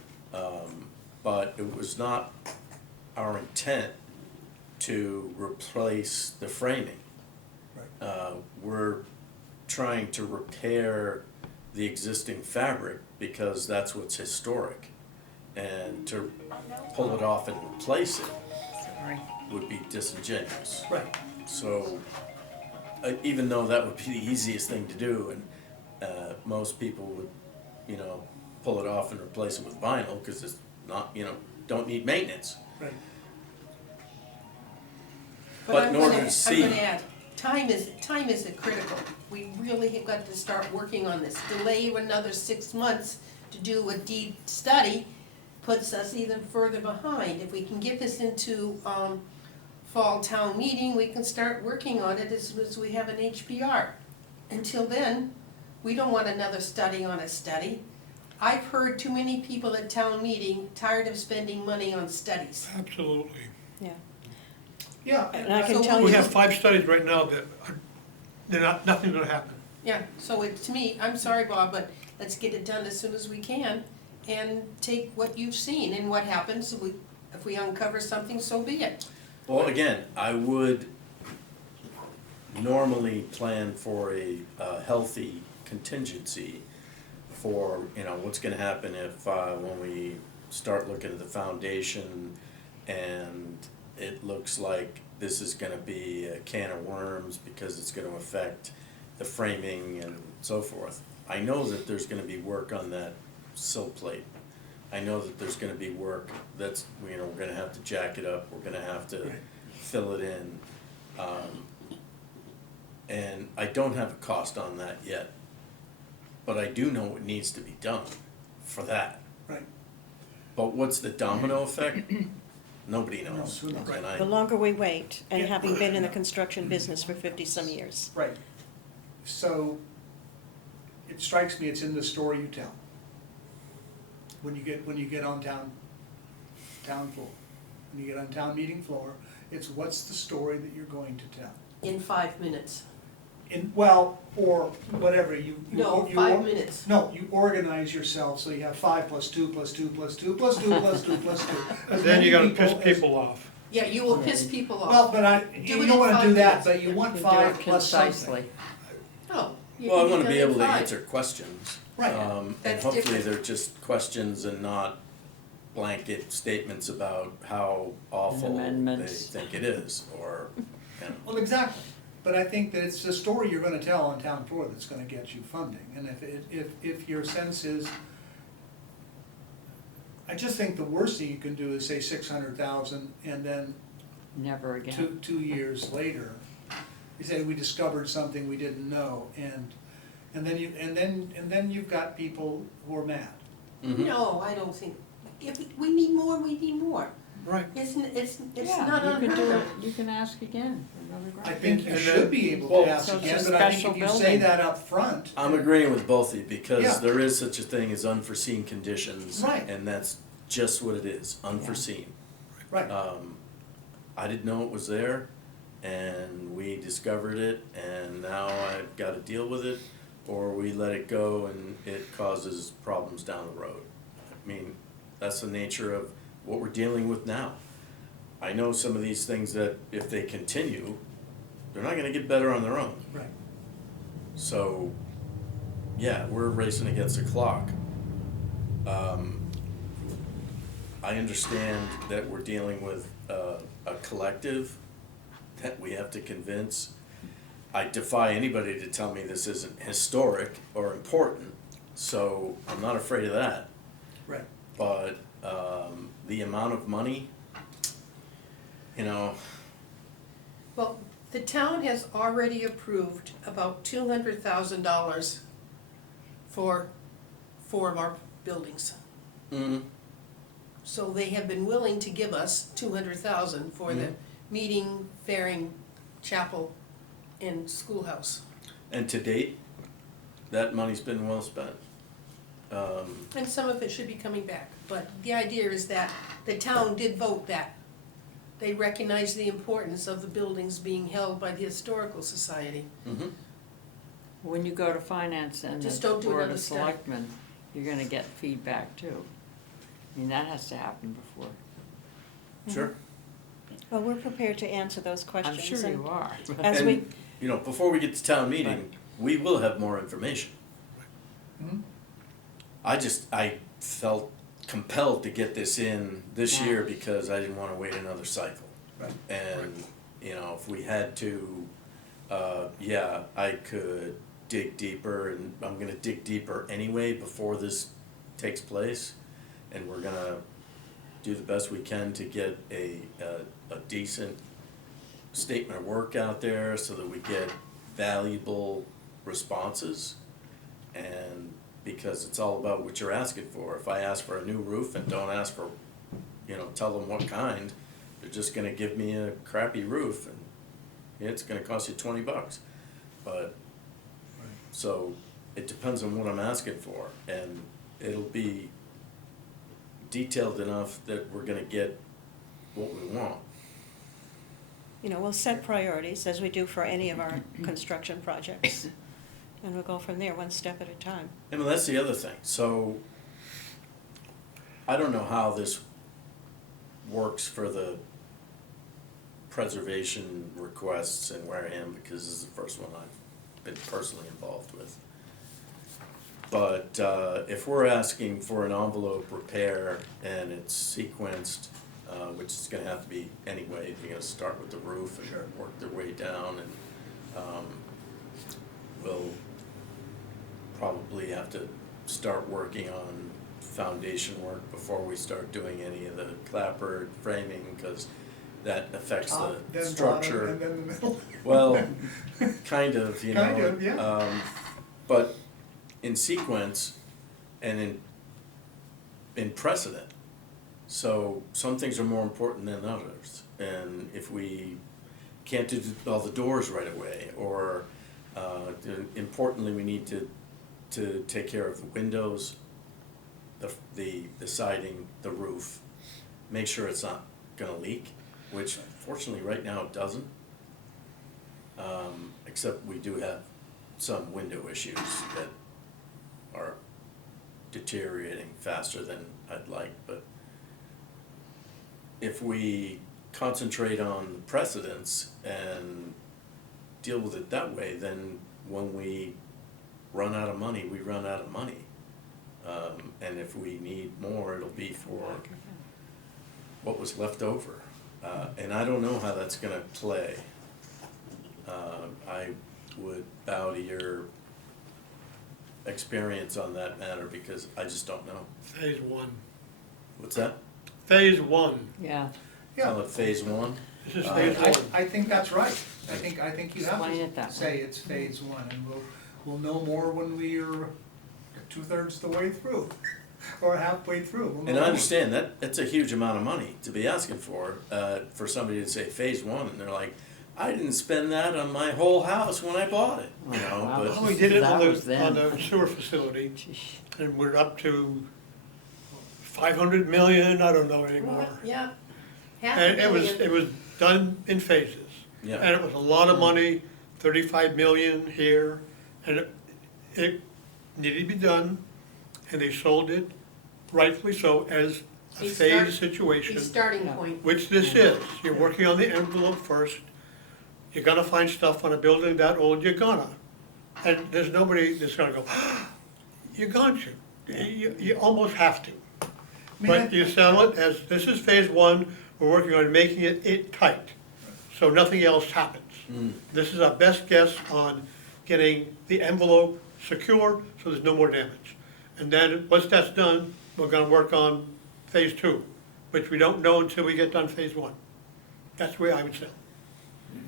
But it was not our intent to replace the framing. We're trying to repair the existing fabric because that's what's historic. And to pull it off and replace it Sorry. would be disingenuous. Right. So, even though that would be the easiest thing to do, and most people would, you know, pull it off and replace it with vinyl, because it's not, you know, don't need maintenance. Right. But I'm in order gonna- to see- I'm gonna add, time is critical. We really have got to start working on this. Delay another 6 months to do a deep study puts us even further behind. If we can get this into, fall town meeting, we can start working on it as soon as we have an HPR. Until then, we don't want another study on a study. I've heard too many people at town meeting tired of spending money on studies. Absolutely. Yeah. Yeah. And I can So tell We you, have 5 studies right now that nothing's gonna happen. Yeah, so it, to me, I'm sorry, Bob, but let's get it done as soon as we can and take what you've seen and what happens, if we uncover something, so be it. Well, again, I would normally plan for a healthy contingency for, you know, what's gonna happen if, when we start looking at the foundation and it looks like this is gonna be a can of worms because it's gonna affect the framing and so forth. I know that there's gonna be work on that sill plate. I know that there's gonna be work that's, you know, we're gonna have to jack it up, we're gonna have to Right. fill it in. And I don't have a cost on that yet, but I do know what needs to be done for that. Right. But what's the domino effect? Nobody knows. No, who knows? And I- the longer we wait, and Yeah. having been in the construction business for 50-some years. Right. So, it strikes me it's in the story you tell. When you get on town floor, when you get on town meeting floor, it's what's the story that you're going to tell? In 5 minutes. Or whatever, you. No, you- 5 minutes. No, you organize yourself, so you have 5 + 2 + 2 + 2 + 2 + 2 + 2. As Then many you're gonna piss as- people off. Yeah, you will piss people Well, off. but Do you it don't in wanna 5 do that, minutes. but you want You 5 do it plus something. concisely. Oh, you Well, I can wanna do be it in able to 5. answer questions. Right. And That's hopefully different. they're just questions and not blanket statements about how awful they amendments. think it is, or, you know. Well, exactly, but I think that it's the story you're gonna tell on town floor that's gonna get you funding, and if your sense is, I just think the worst thing you can do is say 600,000, and then Never again. two years later, you say, we discovered something we didn't know, and then you've got people who are mad. Mhm. No, I don't think, if we need more, we need more. Right. It's Yeah, not you can do unheard it, of. you can ask again for another grant. I think you And should then- be able well, to ask so it's again, a but I think special if you say building. that up front. I'm agreeing with both of you, Yeah. because there is such a thing as unforeseen conditions. Right. And that's just what it is, unforeseen. Right, I didn't know it was there, and we discovered it, and now I've gotta deal with it, or we let it go and it causes problems down the road. I mean, that's the nature of what we're dealing with now. I know some of these things that if they continue, they're not gonna get better on their own. right. So, yeah, we're racing against the clock. I understand that we're dealing with a collective that we have to convince. I defy anybody to tell me this isn't historic or important, so I'm not afraid of that. Right. But the amount of money, you know, Well, the town has already approved about $200,000 for 4 of our buildings. mm, So they have been willing to give us $200,000 for the meeting, fairing, chapel, and schoolhouse. and to date, that money's been well spent. And some of it should be coming back, but the idea is that the town did vote that. They recognize the importance of the buildings being held by the Historical Society. Mhm. When you go to finance and Just the don't do board another of study. selectmen, you're gonna get feedback too. I mean, that has to happen before. Sure. Well, we're prepared to answer those I'm questions. sure and you are. As And, we, you know, before we get to town meeting, we will have more information. Mhm. I felt compelled to get this in this Yeah. year because I didn't wanna wait another cycle. Right. And, you know, if we had to, yeah, I could dig deeper, and I'm gonna dig deeper anyway before this takes place. And we're gonna do the best we can to get a decent statement of work out there so that we get valuable responses. And because it's all about what you're asking for. If I ask for a new roof and don't ask for, you know, tell them what kind, they're just gonna give me a crappy roof, and it's gonna cost you $20. But, so, it depends on what I'm asking for, and it'll be detailed enough that we're gonna get what we want. you know, we'll set priorities as we do for any of our construction projects. And we'll go from there, one step at a time. I mean, that's the other thing, so, I don't know how this works for the preservation requests in Wareham, because this is the first one I've been personally involved with. But, if we're asking for an envelope repair and it's sequenced, which is gonna have to be anyway, you're gonna start with the roof and work their way down, and, we'll probably have to start working on foundation work before we start doing any of the clapboard framing, cause that affects Top, the then structure. bottom, and then the middle. Well, kind of, you know. Kind of, yeah. But in sequence and in precedent. So some things are more important than others. And if we can't do all the doors right away, or importantly, we need to take care of the windows, the siding, the roof, make sure it's not gonna leak, which fortunately right now it doesn't. Except we do have some window issues that are deteriorating faster than I'd like, but if we concentrate on precedents and deal with it that way, then when we run out of money, we run out of money. And if we need more, it'll be for what was left over. And I don't know how that's gonna play. I would bow to your experience on that matter, because I just don't know. Phase one. What's that? Phase one. Yeah, Call it phase one? This is I, phase one. I think that's right. I think you have Explain it to that say it's phase one, and we'll know more when we're 2/3 the way through. or halfway through. We'll And know. I understand that, that's a huge amount of money to be asking for somebody to say phase one, and they're like, I didn't spend that on my whole house when I bought it, you know, Wow. but. Well, we did it That on was the, then. on the sewer facility, and we're up to 500 million, I don't know anymore. Yeah. Half And a million. it was done in phases. Yeah. And it was a lot of money, 35 million here, and it needed to be done, and they sold it rightfully so as a A phased start- situation, A starting Yeah. point. which this is. You're working on the envelope first. You're gonna find stuff on a building that old, you're gonna. And there's nobody that's gonna go, you're going to. You almost have to. mean, But you sell it as, this is phase one, we're working on making it tight, so nothing else happens. This is our best guess on getting the envelope secure, so there's no more damage. And then, once that's done, we're gonna work on phase two, which we don't know until we get done phase one. That's the way I would say.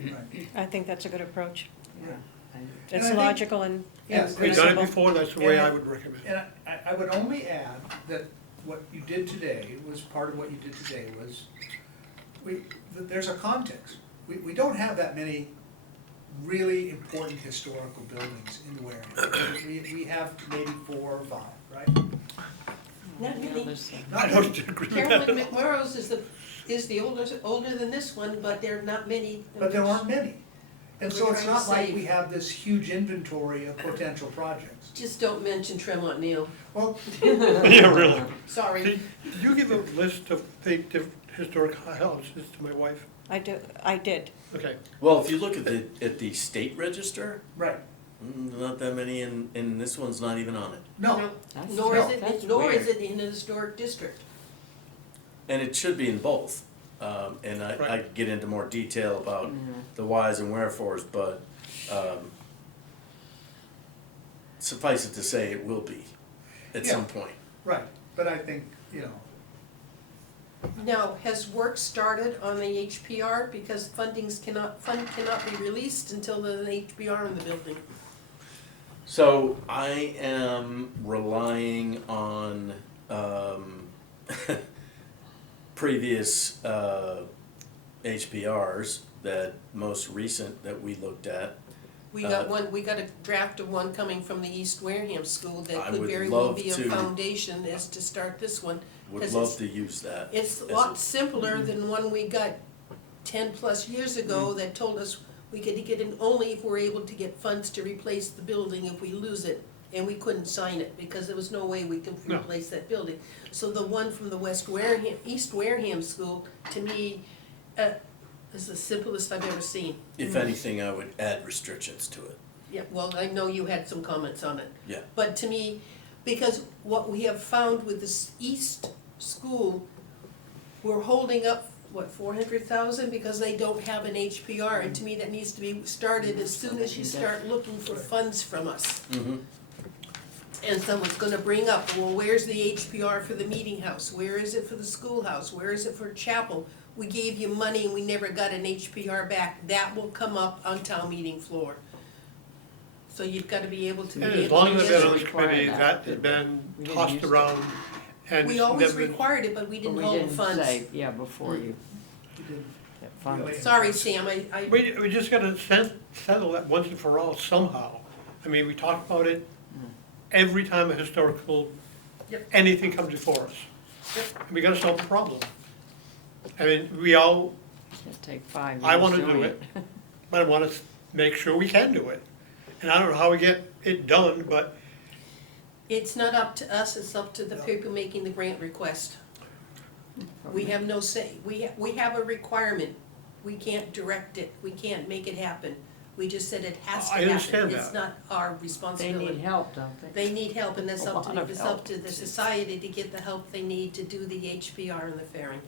Right. I think that's a good approach. Yeah. And It's I think- logical and Yes, We've done it reasonable. before, that's the way I would recommend. And I would only add that what you did today was, part of what you did today was, there's a context. We don't have that many really important historical buildings in Wareham. We have maybe 4 or 5, right? Not Yeah, many. there's, I don't agree with that. Carolyn McMorrow's is the older than this one, but there are not many. But there aren't many. And so We're it's trying to not like save. we have this huge inventory of potential projects. Just don't mention Tremont Neal. Well, Yeah, really. Sorry. Did you give a list of the historic houses to my wife? I did. Okay. Well, if you look at the state register, right, not that many, and this one's not even on it. no, that's, Nor is it, that's nor is weird. it in a historic district. And it should be in both. And I Right. get into more detail about Mhm. the whys and wherefores, but suffice it to say, it will be at Yeah. some point. right, but I think, you know, Now, has work started on the HPR because fund cannot be released until there's an HPR in the building? So I am relying on previous HPRs, that most recent that we looked at. We got we got a draft of one coming from the East Wareham School that I could would very well love be a to- foundation as to start this one. Would 'Cause love to use that. It's a as lot simpler than one we got 10+ years ago that told us we could get it only if we're able to get funds to replace the building if we lose it. And we couldn't sign it because there was no way we could No. replace that building. So the one from the East Wareham School, to me, is the simplest I've ever seen. If anything, I would add restrictions to it. Yeah, well, I know you had some comments on it. Yeah. But to me, because what we have found with this East School, we're holding up, what, 400,000 because they don't have an HPR, and to me, that needs to be started as soon as you start looking for funds from us. Mm-hmm. And someone's gonna bring up, well, where's the HPR for the meeting house? Where is it for the schoolhouse? Where is it for chapel? We gave you money and we never got an HPR back. That will come up on town meeting floor. So you've gotta be able to be And able to. as long as I've been on get- this committee, Require that that, has been we didn't tossed use it. around and We always never been. required it, but we But didn't we hold the didn't funds. say, yeah, before you we did. get funded. Sorry, Sam, I, We just gotta settle that once and for all somehow. I mean, we talk about it every time a historical, Yep. anything comes before us. And we gotta solve the problem. I mean, we all, It's gonna take 5 years. I wanna do doing it, but I wanna make sure we can do it. And I don't know how we get it done, but it's not up to us, it's up to the people making the grant request. We have no say. We have a requirement. We can't direct it. We can't make it happen. We just said it has to I happen. understand It's that. not our They responsibility. need help, don't they? They need help, and that's A up lot to, of it's help. up to the society to get the help they need to do the HPR and the fairing.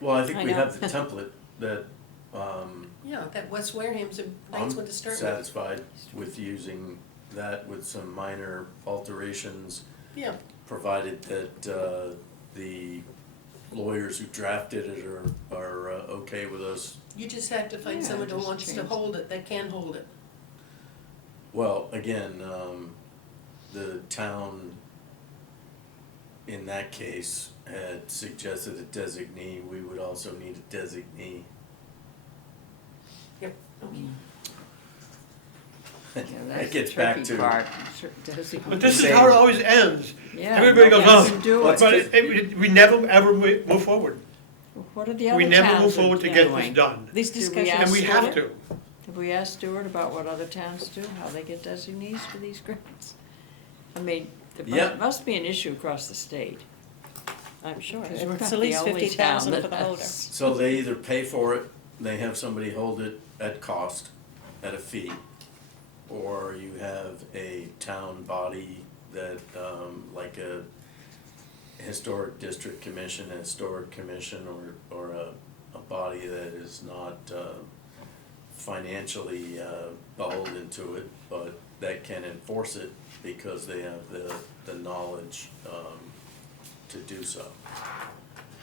Well, I think I we know. have the template that Yeah, that West Wareham's a nice I'm one to start with. satisfied with using that with some minor alterations, Yeah, provided that the lawyers who drafted it are okay with us. you just have to find Yeah, someone who just wants to change hold it, that can hold it. Well, again, the town, in that case, had suggested a designee, we would also need a designee. Yep, okay. Yeah, That that's the gets back tricky to, part. But this is how it always ends. Yeah, Everybody goes, nobody oh, can do let's it. but we never ever move forward. What are the other We towns never move forward to get this doing? done, These Did we discussions. and we have to. Have we asked Stuart about what other towns do, how they get designees for these grants? I mean, Yeah. it must be an issue across the state. I'm sure, Because we're it's not at least the only 50,000 town for the that holder. has- so they either pay for it, they have somebody hold it at cost, at a fee, or you have a town body that, like a historic district commission, a historic commission, or a body that is not financially beholden to it, but that can enforce it because they have the knowledge to do so.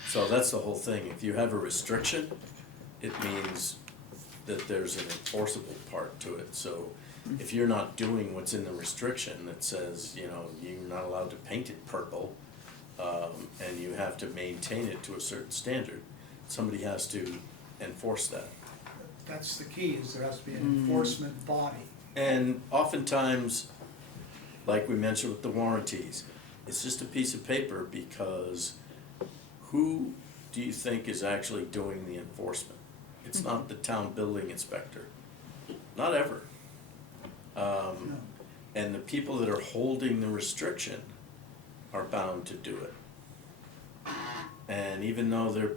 So that's the whole thing. If you have a restriction, it means that there's an enforceable part to it. So if you're not doing what's in the restriction that says, you know, you're not allowed to paint it purple, and you have to maintain it to a certain standard, somebody has to enforce that. That's the key, is there has to be an enforcement body. And oftentimes, like we mentioned with the warranties, it's just a piece of paper because who do you think is actually doing the enforcement? It's not the town building inspector, not ever. No. And the people that are holding the restriction are bound to do it. And even though they're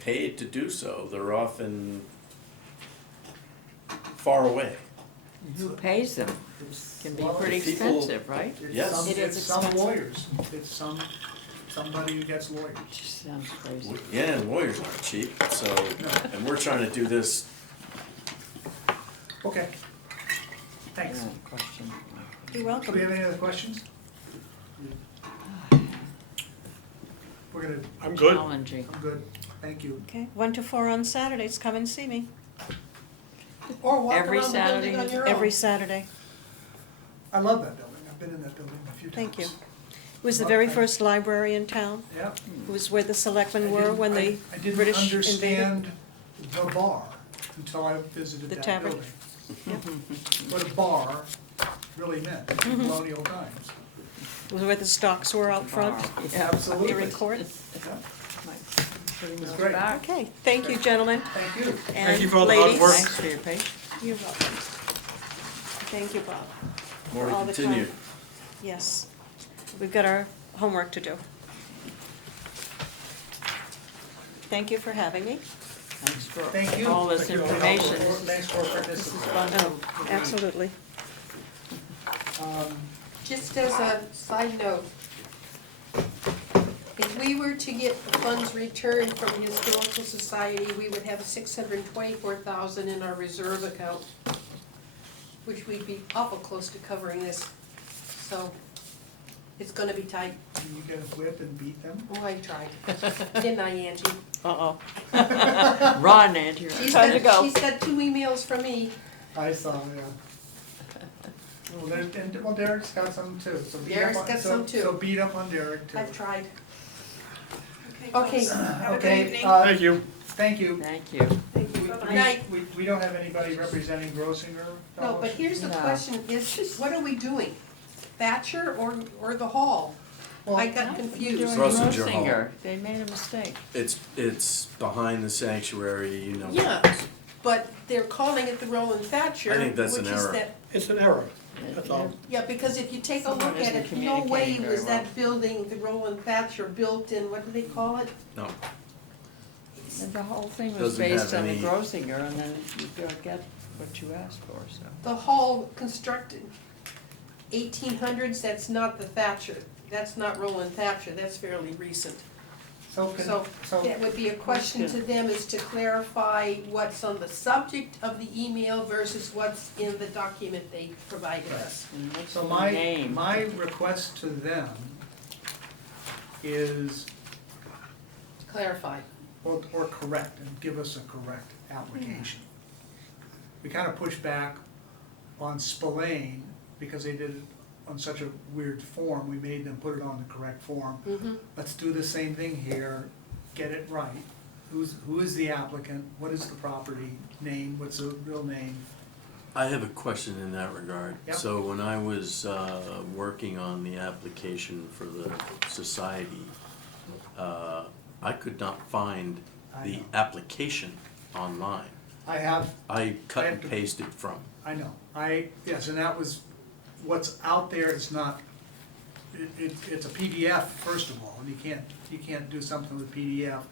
paid to do so, they're often far away. Who pays them? Can be Well, pretty people- expensive, right? It's Yes. some- It is It's some expensive. lawyers, it's somebody who gets lawyers. Just sounds crazy. Yeah, and lawyers aren't cheap, so, and we're trying to do this. Okay. Thanks. Yeah, question. You're Do we welcome. have any other questions? We're gonna, I'm good. Challenging. I'm good, thank you. Okay, 1 to 4 on Saturdays, come and see me, Or walk Every around the building on Saturday? your own. every Saturday. I love that building, I've been in that building a few times. Thank you. It was the very first library in town. Yeah. It was where the I selectmen were didn't- when the I didn't British invaded. understand the bar until I visited The that tavern. building. What a bar really meant in Mm-hmm. colonial times. It was where the stocks were out front, Yeah, Absolutely. here in court. Yeah. putting It's those great. back. Okay, thank you, gentlemen Thank you. and you for all the hard ladies. work. Thanks for your patience. You're welcome. Thank you, Bob. More to All the continue. time. Yes, we've got our homework to do. Thank you for having me. Thanks for Thank you. all this Thank you for all the information. help. Thanks for This is participating. fun. Oh, absolutely. Just as a side note, if we were to get the funds returned from the Historical Society, we would have $624,000 in our reserve account, which we'd be awful close to covering this. So it's gonna be tight. Can you get a whip and beat them? Oh, I tried. Didn't I, Angie? Uh-oh. Run, Andrew. Time to go. She's got 2 emails from me. I saw, yeah. Well, Derek's got some too, so beat up Derek's on, got some too. so beat up on Derek too. I've tried. Okay, Okay, Thank you. thank you. Thank you. good night. We don't have anybody representing Grossinger? No, but here's the No. question, is, what are we doing? Thatcher or the hall? I got Doing confused. Grosinger Hall. Grosinger. They made a mistake. It's behind the sanctuary, you know. Yeah, but they're calling it the Roland Thatcher, I think that's an which is error. that, It's an error, that's all. yeah, because if you take a Someone look at isn't it, no way communicating was very that building, the Roland Thatcher, built in, what do they call it? No, And the whole thing was Doesn't based have on the any- Grosinger, and then you don't get what you asked for, so. The hall constructed 1800s, that's not the Thatcher, that's not Roland Thatcher, that's fairly recent. So, So so, that would be a question to them, is to clarify what's on the subject of the email versus what's in the document they provided us. And what's so the my, name? my request to them is, Clarify. or correct, and give us a correct application. We kind of pushed back on Spillane because they did on such a weird form, we made them put it on the correct form. Mm-hmm. Let's do the same thing here, get it right. Who is the applicant, what is the property name, what's the real name? I have a question in that regard. Yep. So when I was working on the application for the society, I could not find I the know. application online. I cut and pasted from. I know, yes, and that was, what's out there is not, it's a PDF, first of all, and you can't do something with PDF.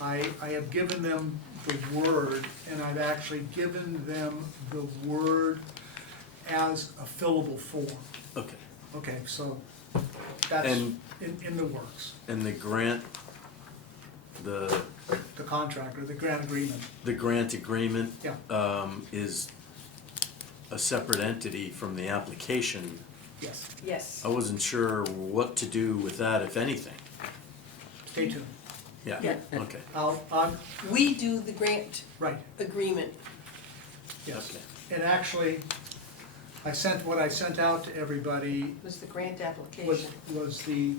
I have given them the Word, and I've actually given them the Word as a fillable form. Okay. Okay, so that's And- in the works, And the grant, the contract or the grant agreement, grant agreement yeah, is a separate entity from the application. yes, Yes. I wasn't sure what to do with that, if anything. stay tuned. Yeah, Yeah. okay. We do the grant Right, agreement. yes. Okay. And actually, what I sent out to everybody Was the grant was, application. was the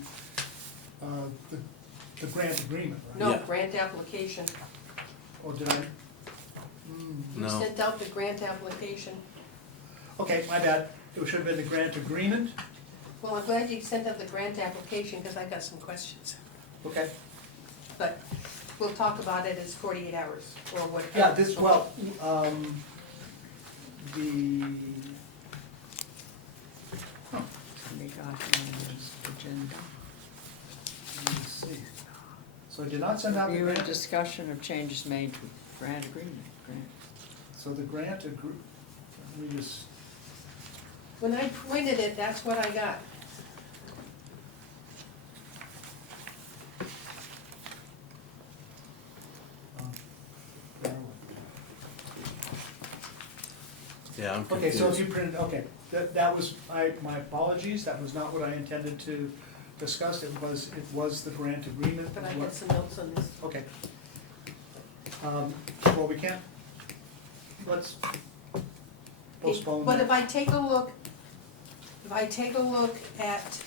grant agreement, right? No, Yeah. grant application. Or did I? We No, sent out the grant application. Okay, my bad. It should have been the grant agreement. Well, I'm glad you sent out the grant application, because I got some questions. Okay. But we'll talk about it as 48 hours, or whatever. Yeah, the, They got his agenda. let me see. So I did not send out the Review and grant, discussion of changes made to grant agreement, grant. so the grant we just, When I printed it, that's what I got. where are we? yeah, I'm Okay, so if confused. you printed, okay, that was, my apologies, that was not what I intended to discuss, it was the grant agreement. But I is what- got some notes on this. Okay. Well, we can't, let's postpone But that. if I take a look at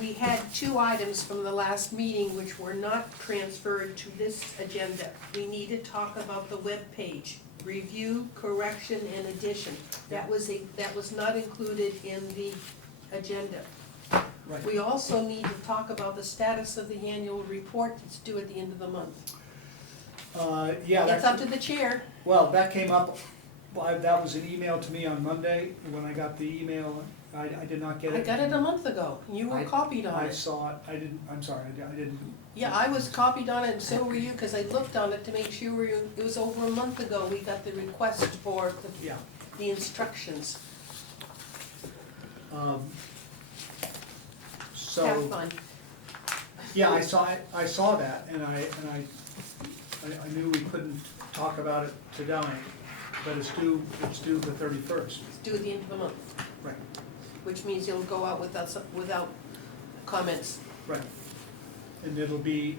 we had 2 items from the last meeting which were not transferred to this agenda. We need to talk about the webpage, review, correction, and addition. That was not included in the agenda. Right. We also need to talk about the status of the annual report that's due at the end of the month. Yeah, It's up to the chair. well, that came up, that was an email to me on Monday, when I got the email, I did not get I it. got it a month ago. You were copied on I it. saw it, I'm sorry, I didn't, Yeah, I was copied on it, and so were you, because I looked on it to make sure it was over a month ago, we got the request for yeah. the instructions. So. Have fun. Yeah, I saw that, and I knew we couldn't talk about it tonight, but it's due the 31st. It's due at the end of the month, Right, which means it'll go out without comments. right. And it'll be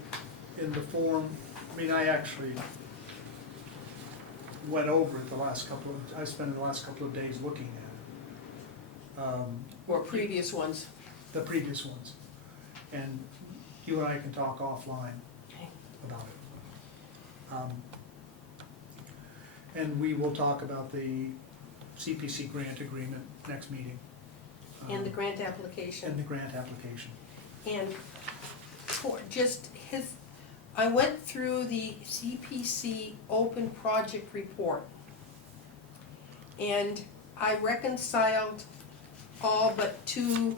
in the form, I mean, I actually went over it I spent the last couple of days looking at it. Or previous ones. The previous ones. And you and I can talk offline Okay. about it. And we will talk about the CPC grant agreement next meeting. And the Um, grant And application. the grant application. And I went through the CPC open project report. And I reconciled all but 2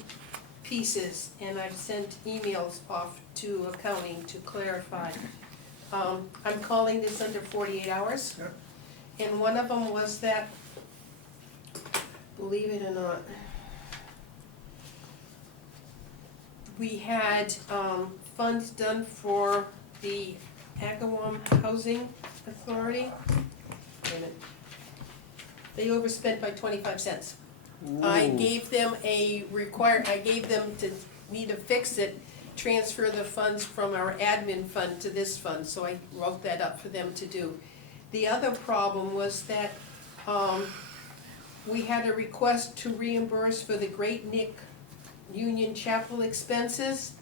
pieces, and I've sent emails off to accounting to clarify. I'm calling this under 48 hours. Yep. And one of them was that, believe it or not, we had funds done for the Agawam Housing Authority. Wait a minute. They overspent by 25 cents. I gave them me to fix it, transfer the funds from our admin fund to this fund, so I wrote that up for them to do. The other problem was that, we had a request to reimburse for the Great Nick Union Chapel expenses.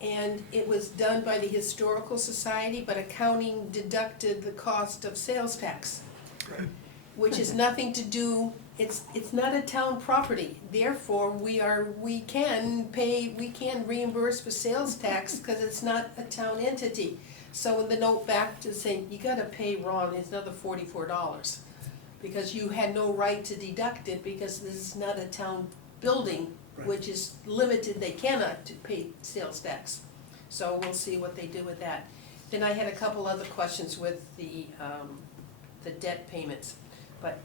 And it was done by the Historical Society, but accounting deducted the cost of sales tax. Which is nothing to do, it's not a town property, therefore we can reimburse for sales tax, cause it's not a town entity. So in the note back to saying, you gotta pay Ron, it's another $44, because you had no right to deduct it, because this is not a town building, Right. which is limited, they cannot pay sales tax. So we'll see what they do with that. Then I had a couple other questions with the debt payments. But,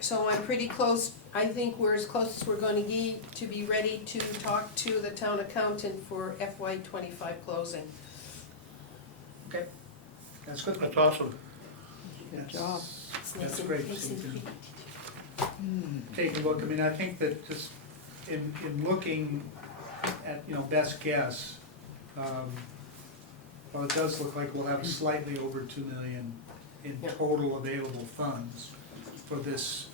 so I'm pretty close, I think we're as close as we're gonna be ready to talk to the town accountant for FY '25 closing. Okay, that's good. That's awesome. Yes. job. That's great. So you can take a look, I mean, I think that just in looking at, you know, best guess, well, it does look like we'll have slightly over 2 million in Yeah. total available funds for this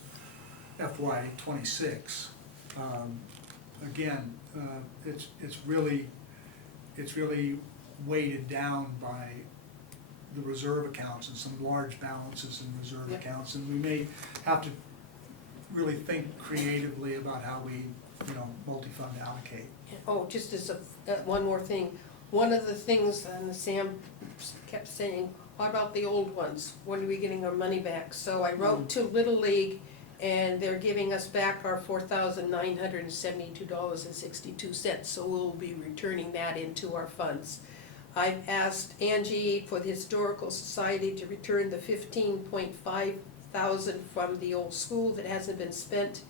FY '26. Again, it's really weighted down by the reserve accounts and some large balances in reserve Yeah. accounts, and we may have to really think creatively about how we, you know, multi-fund allocate. Oh, just as one more thing, one of the things, and Sam kept saying, what about the old ones? When are we getting our money back? So I wrote to Little League, and they're giving us back our $4,972.62, so we'll be returning that into our funds. I've asked Angie for the Historical Society to return the 15.5 thousand from the old school that hasn't been spent,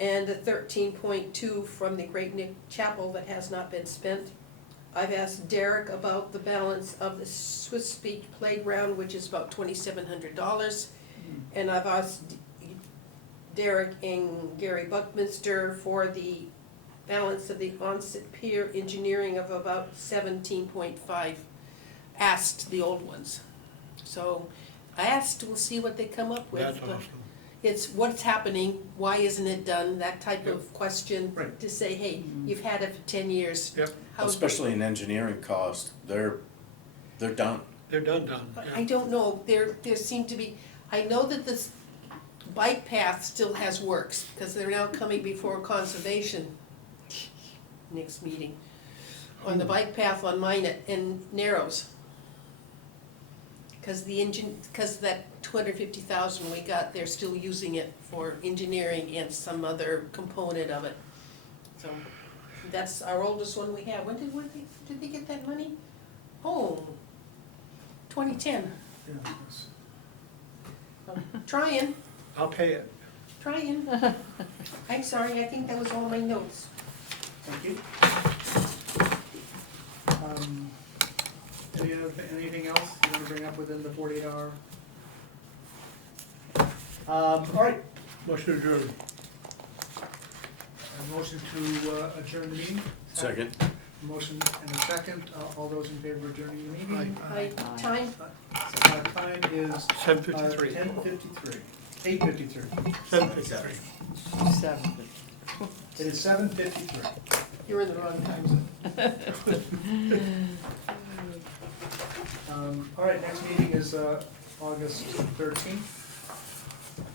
and the 13.2 from the Great Nick Chapel that has not been spent. I've asked Derek about the balance of the Swiss Beach Playground, which is about $2,700. And I've asked Derek and Gary Buckminster for the balance of the Onset Pier Engineering of about 17.5, asked the old ones. So I asked, we'll see what they come up with. That's but awesome. It's what's happening, why isn't it done, that type of question. Right. To say, hey, you've had it for 10 years. Yep, How- Especially in engineering cost, they're done. they're done. I don't know, there seem to be, I know that this bike path still has works, because they're now coming before conservation next meeting, on the bike path on Minot and Narrows. Because that 250,000 we got, they're still using it for engineering and some other component of it. So, that's our oldest one we have. When did they get that money? Oh, 2010. Yeah, that's- Trying. I'll pay it. Trying. I'm sorry, I think that was all my notes. Thank you. Anything else you want to bring up within the 48-hour? All right, Motion adjourned. a motion to adjourn the meeting? Second. Motion and a second, all those in favor of adjourning the meeting? My time, Time is 7:53. 10:53, 8:53. 7:53. 7. It is 7:53. you're in the wrong time zone. All right, next meeting is August 13th.